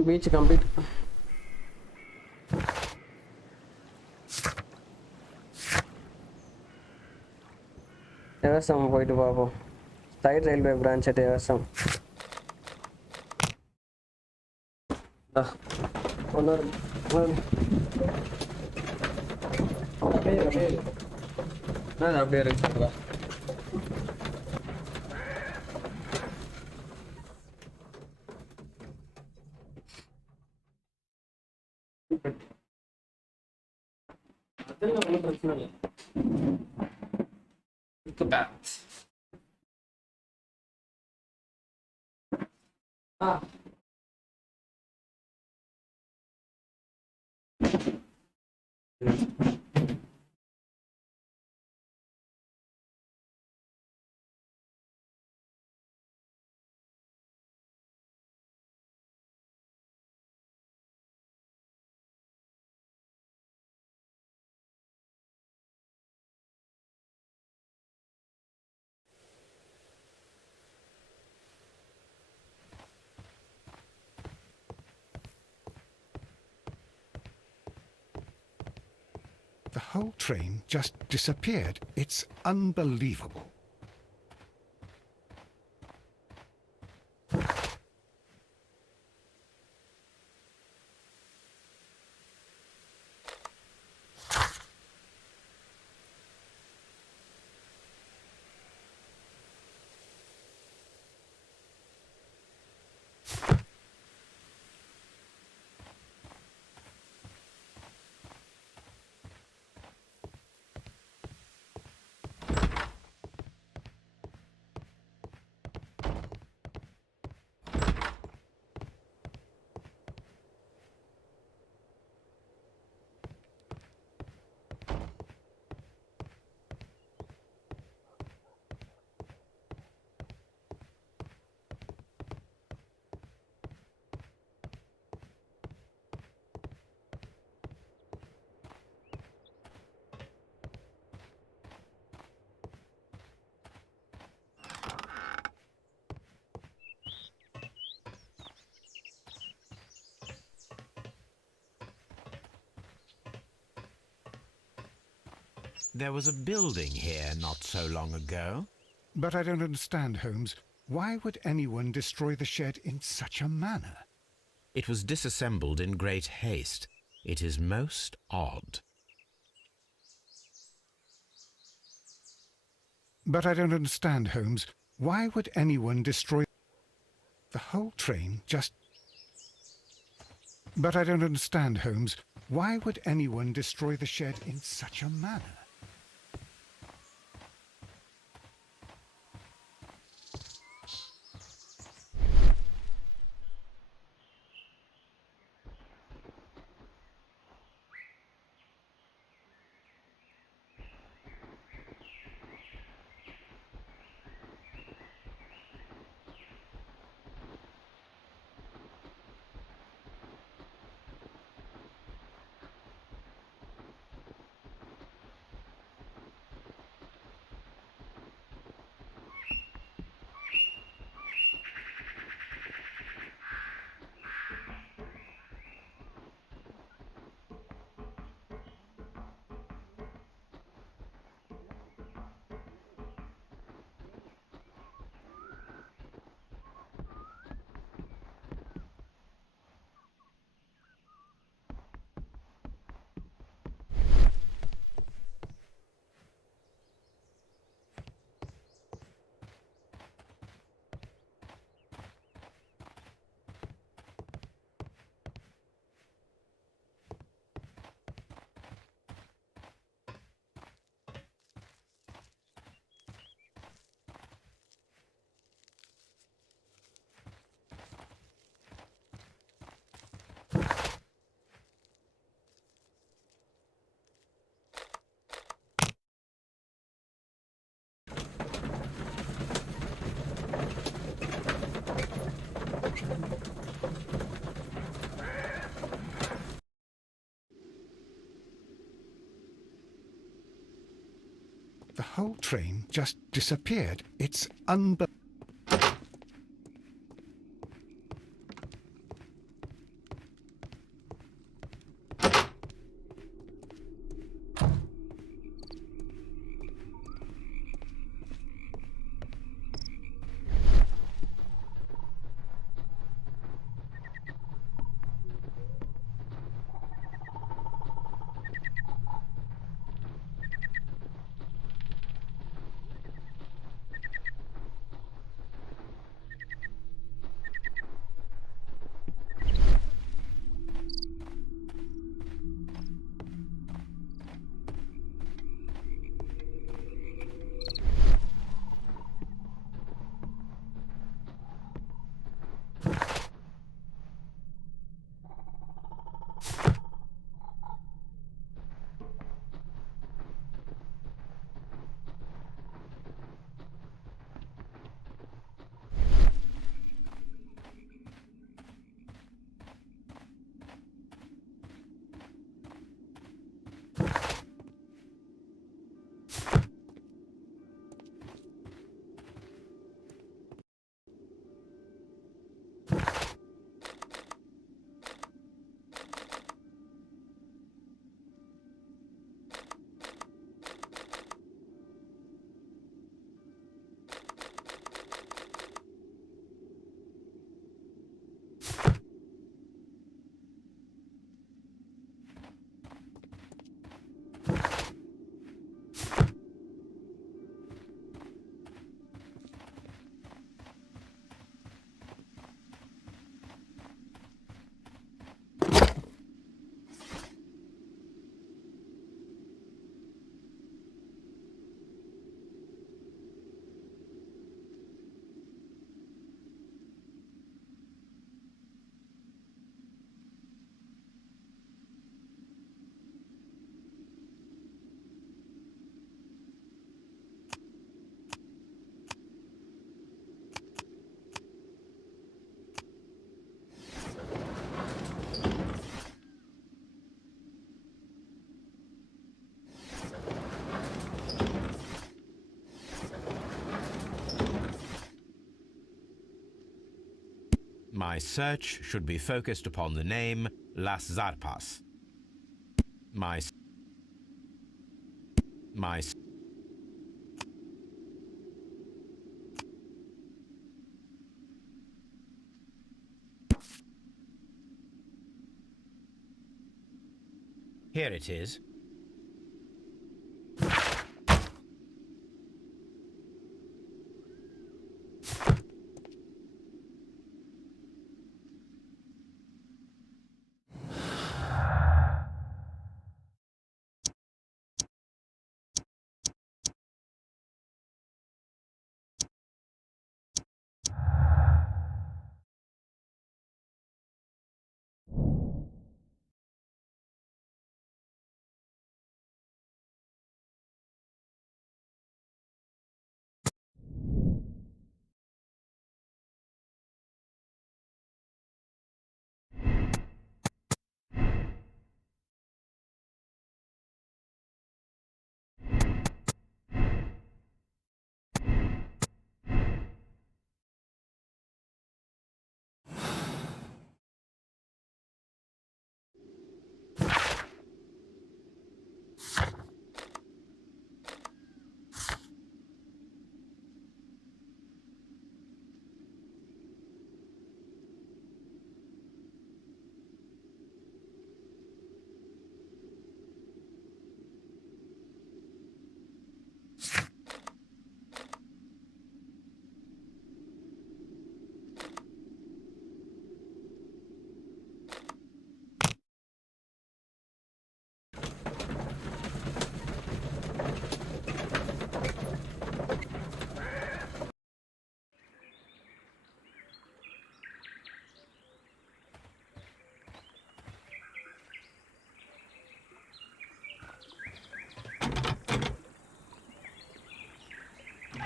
பீச் கம்ப்ளீட். எவசம் போயிட்டு பார்ப்போம். Side railway branch at Evasam. Honor நான் அப்படியே இருக்குங்களா அதெல்லாம் ஒன்றும் பிரச்சனை இல்லை ஆ The whole train just disappeared. It's unbelievable. There was a building here not so long ago. But I don't understand, Holmes. Why would anyone destroy the shed in such a manner? It was disassembled in great haste. It is most odd. But I don't understand, Holmes. Why would anyone destroy the whole train just... But I don't understand, Holmes. Why would anyone destroy the shed in such a manner? The whole train just disappeared. It's unbelievable. My search should be focused upon the name Las Zarpas. My... Here it is.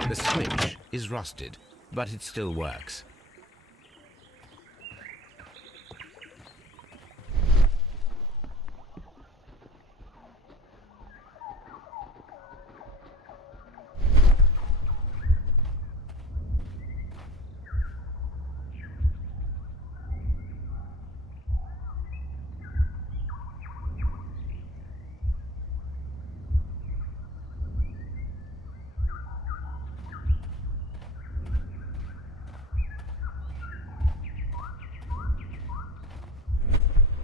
The switch is rusted, but it still works.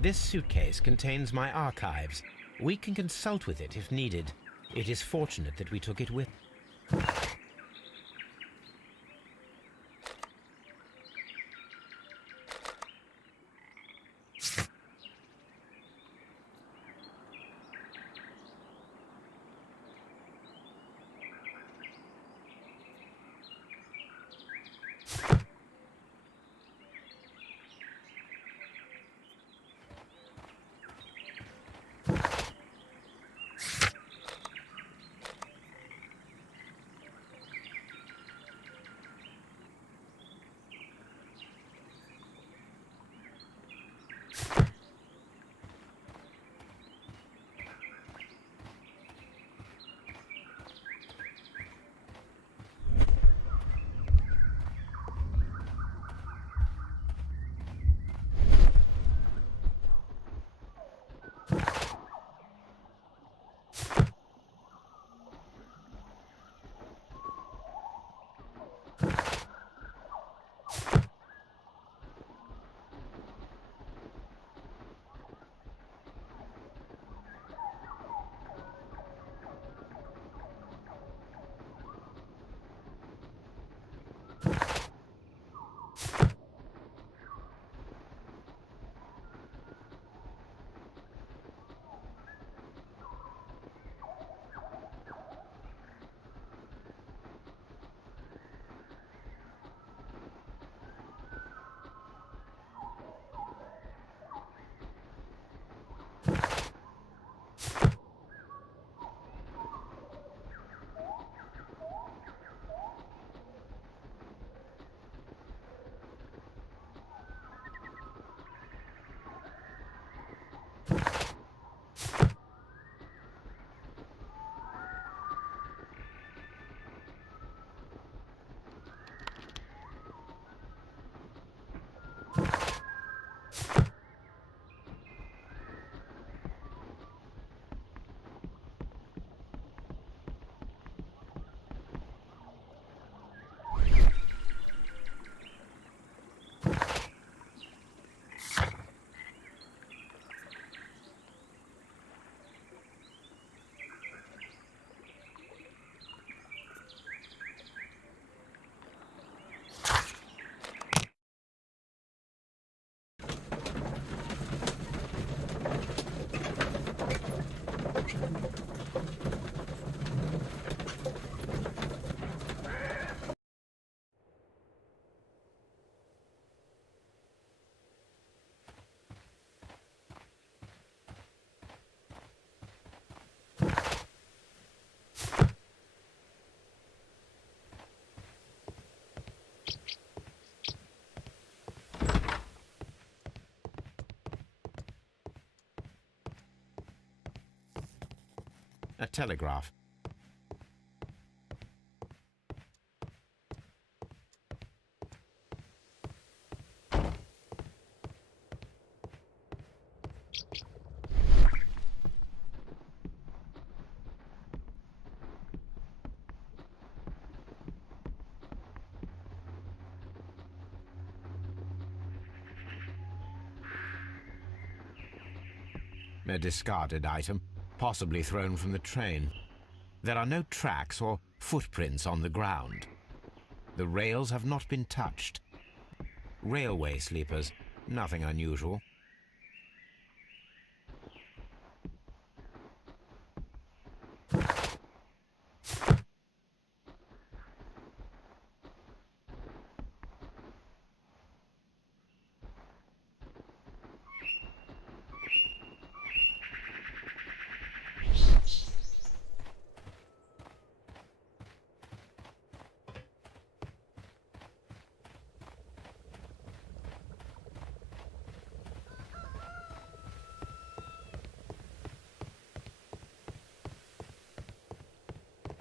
This suitcase contains my archives. We can consult with it if needed. It is fortunate that we took it with. telegraph. A discarded item, possibly thrown from the train. There are no tracks or footprints on the ground. The rails have not been touched. Railway sleepers, nothing unusual.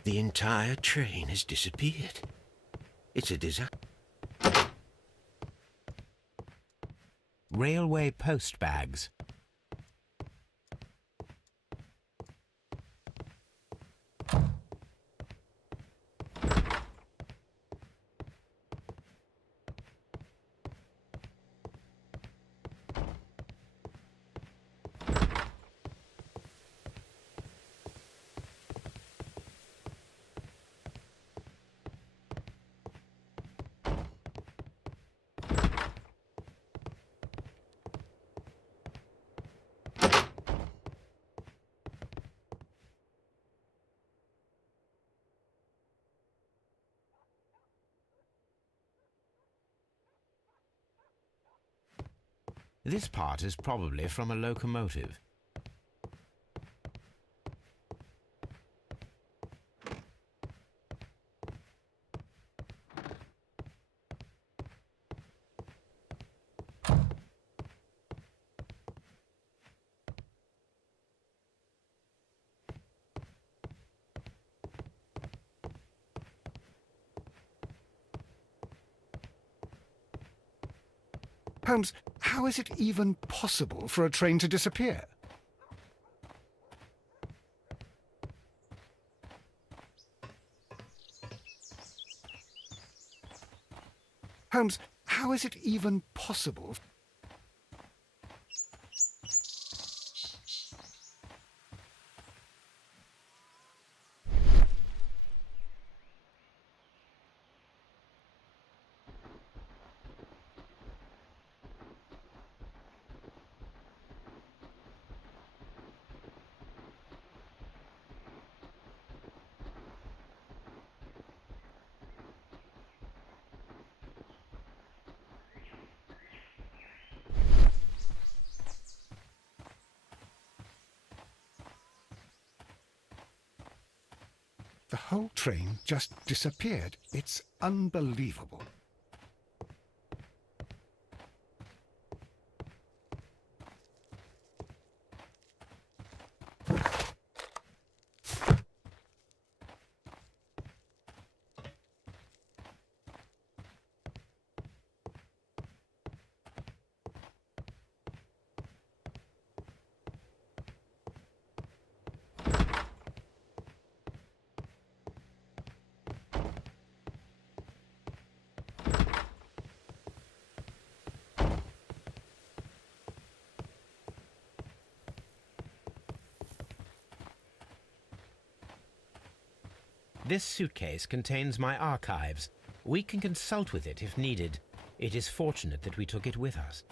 The entire train has disappeared. It's a disaster. Railway post bags. This part is probably from a locomotive. Holmes, how is it even possible for a train to disappear? Holmes, how is it even possible? The whole train just disappeared. It's unbelievable. This suitcase contains my archives. We can consult with it if needed. It is fortunate that we took it with us.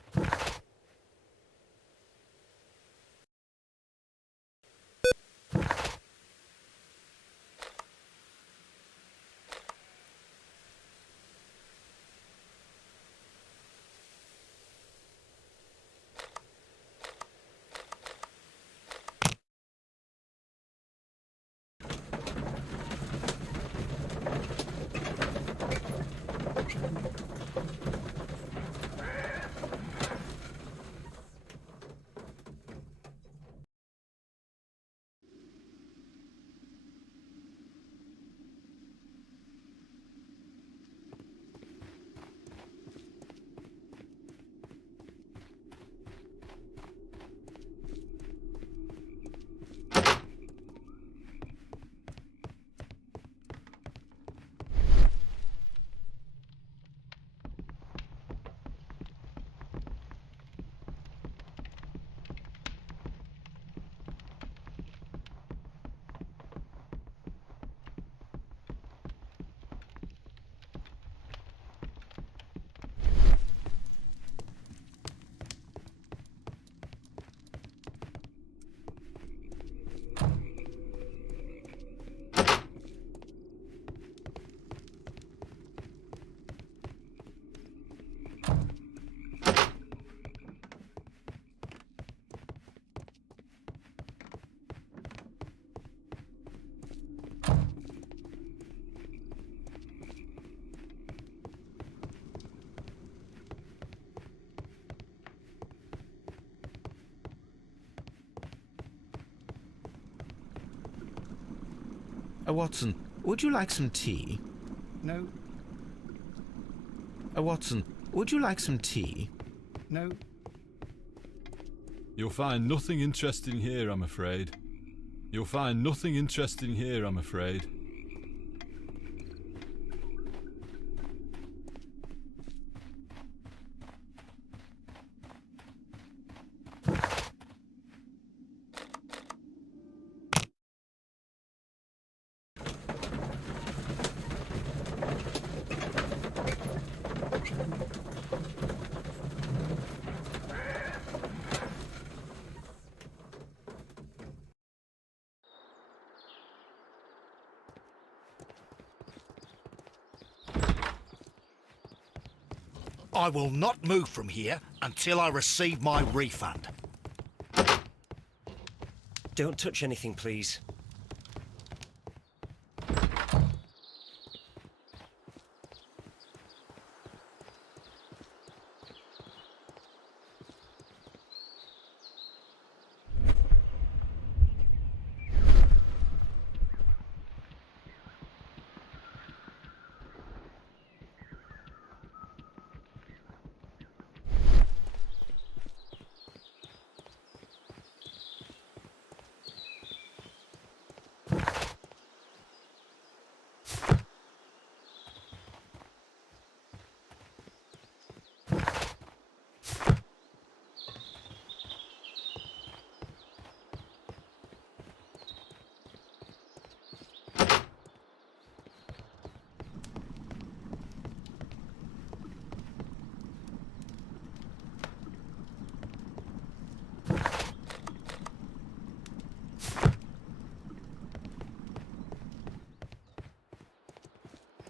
Watson, would you like some tea? No, Watson, would you like some tea? no. You'll find nothing interesting here, I'm afraid. You'll find nothing interesting here, I'm afraid. I will not move from here until I receive my refund. Don't touch anything, please.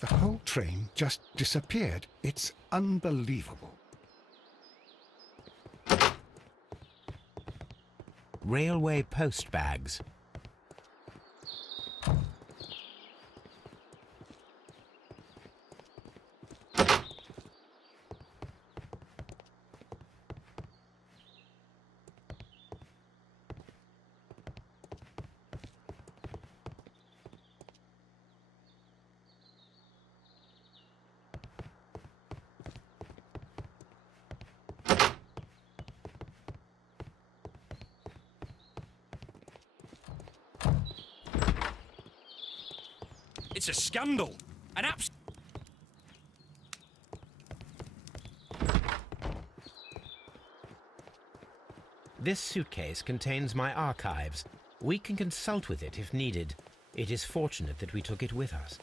The whole train just disappeared. It's unbelievable. Railway post bags. It's a scandal. An abs... This suitcase contains my archives. We can consult with it if needed. It is fortunate that we took it with us.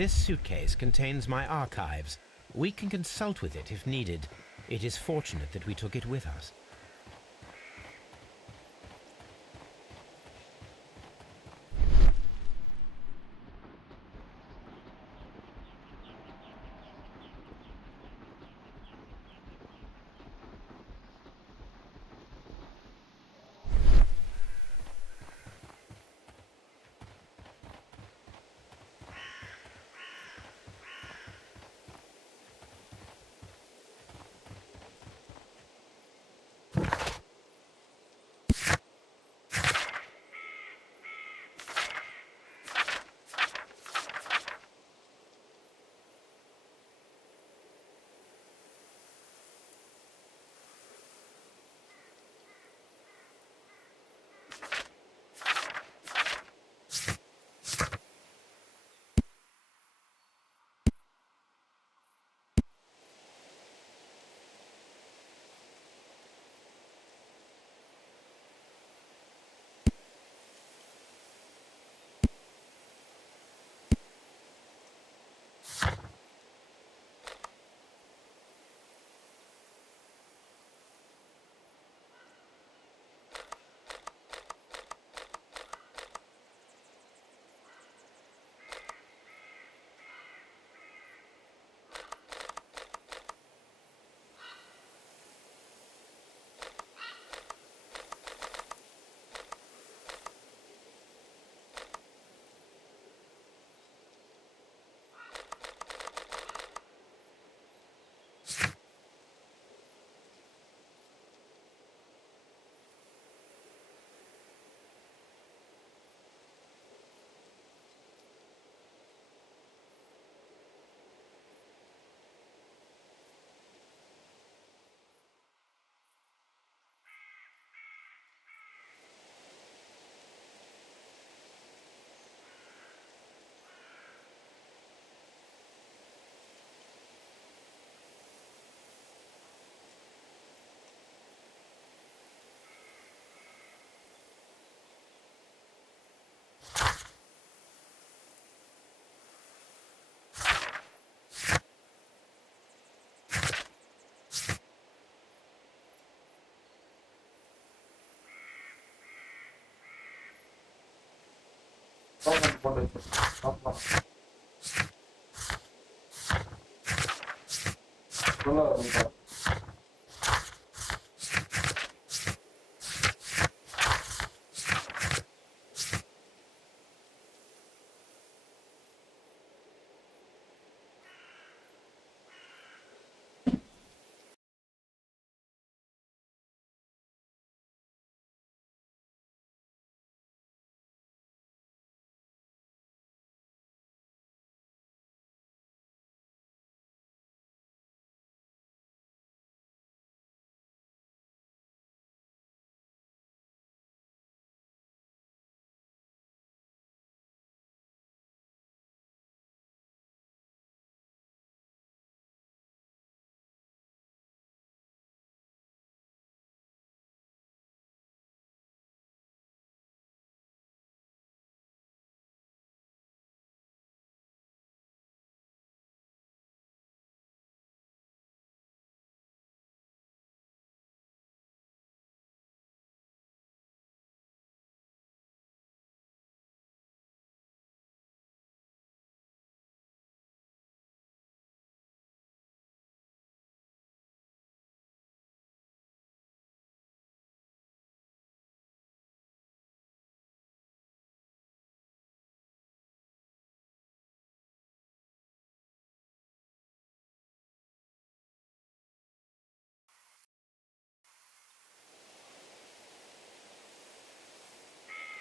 This suitcase contains my archives. We can consult with it if needed. It is fortunate that we took it with us. நல்லா இருக்கும்.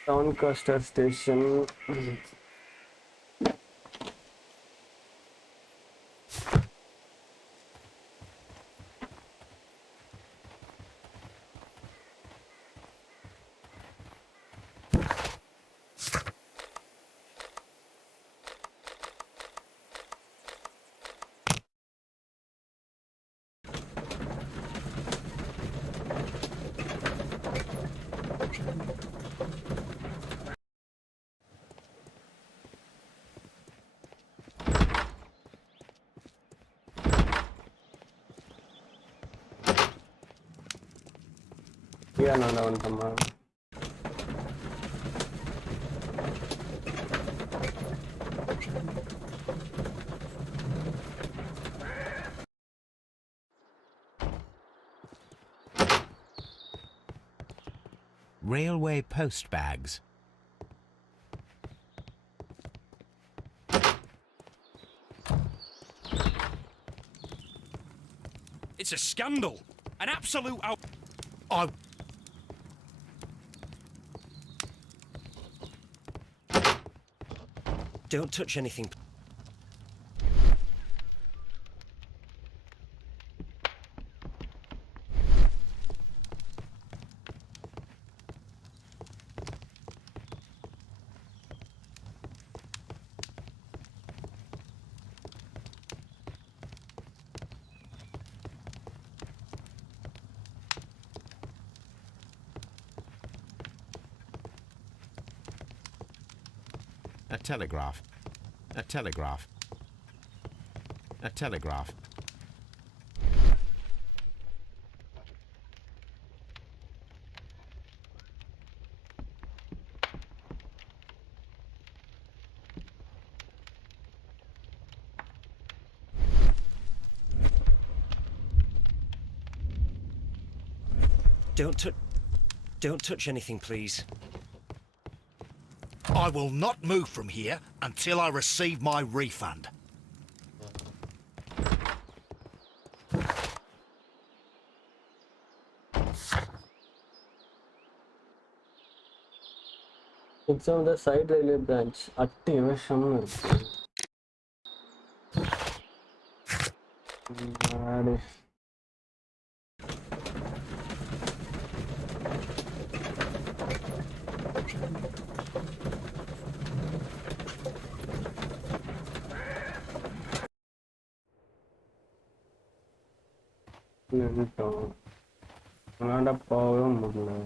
Doncaster Station. Yeah, no. Railway post bags. It's a scandal. An absolute out. Don't touch anything. A telegraph. A telegraph. A telegraph. Don't touch anything, please. I will not move from here until I receive my refund. It's on the side railway branch. Atti evasham irukku. நின்னுட்டோம். அங்கடா போகவே முடியல.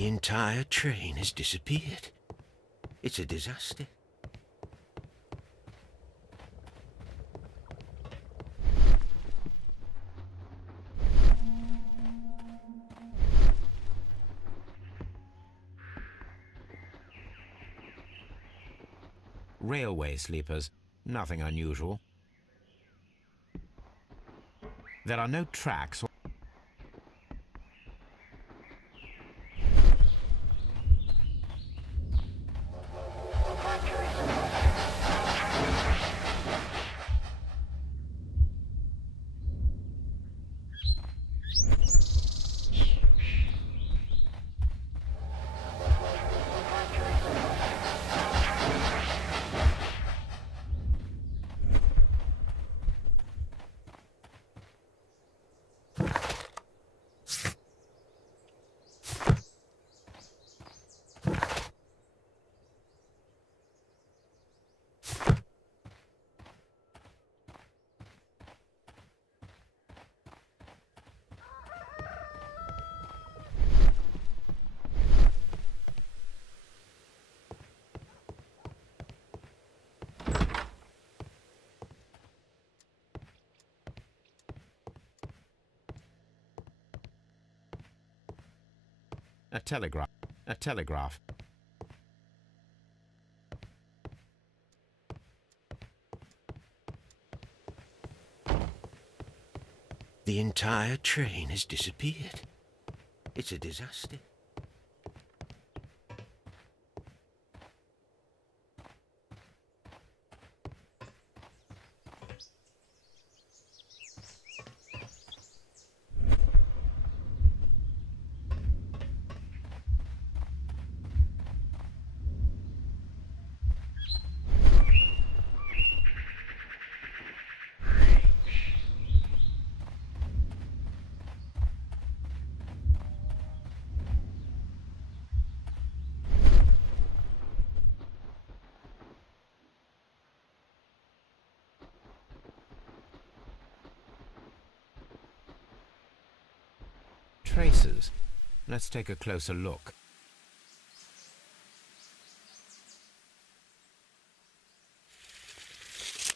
The entire train has disappeared. It's a disaster. Railway sleepers, nothing unusual. There are no tracks. A telegraph. A telegraph. The entire train has disappeared. It's a disaster. Traces. Let's take a closer look.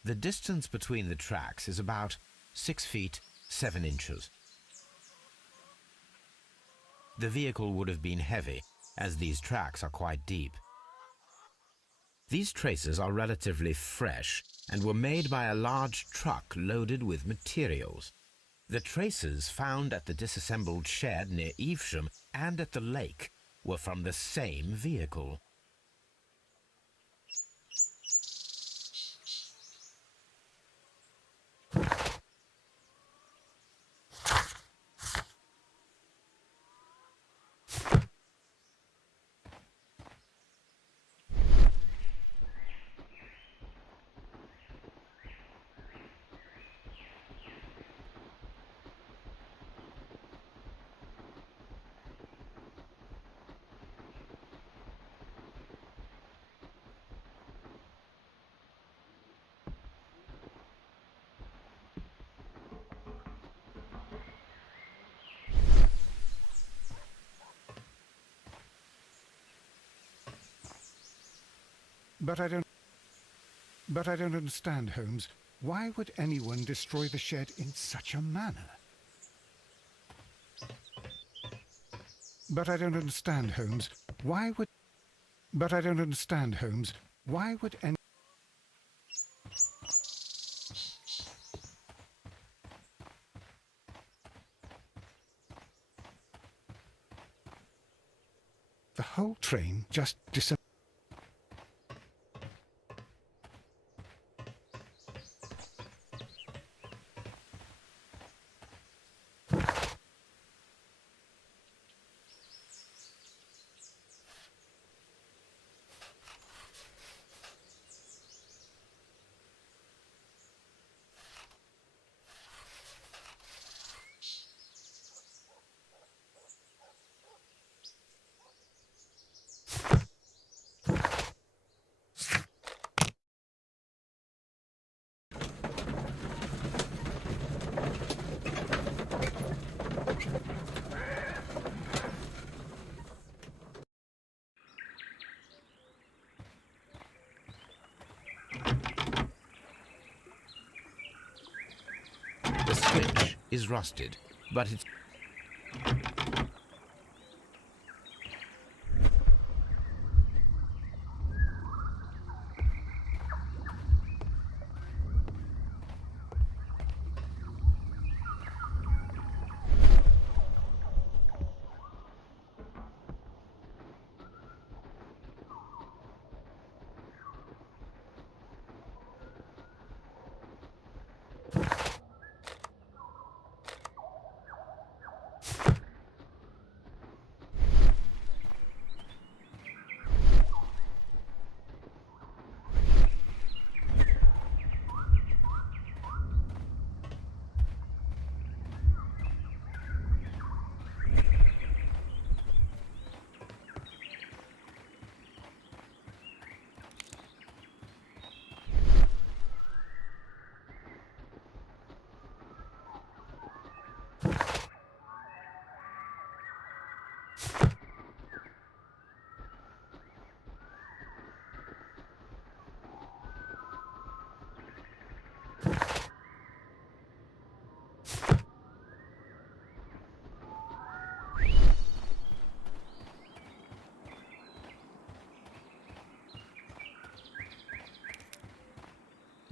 The distance between the tracks is about 6 feet 7 inches. The vehicle would have been heavy, as these tracks are quite deep. These traces are relatively fresh and were made by a large truck loaded with materials. The traces found at the disassembled shed near Evesham and at the lake were from the same vehicle. But I don't understand, Holmes. Why would anyone destroy the shed in such a manner? But I don't understand, Holmes. Why would any... The whole train just disappeared. is rusted, but it's...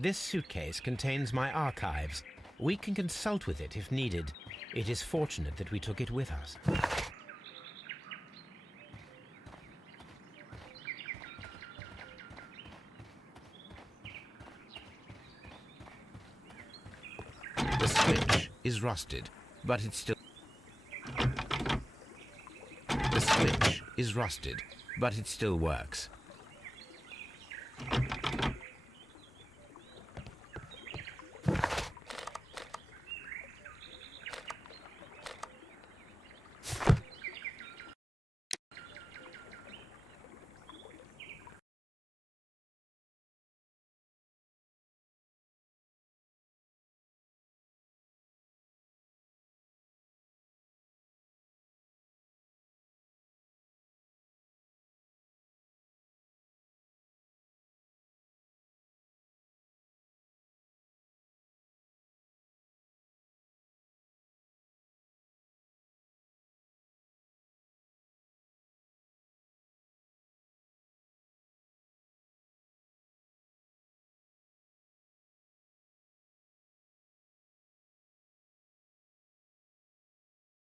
This suitcase contains my archives. We can consult with it if needed. It is fortunate that we took it with us. The switch is rusted, but it still... The switch is rusted, but it still works.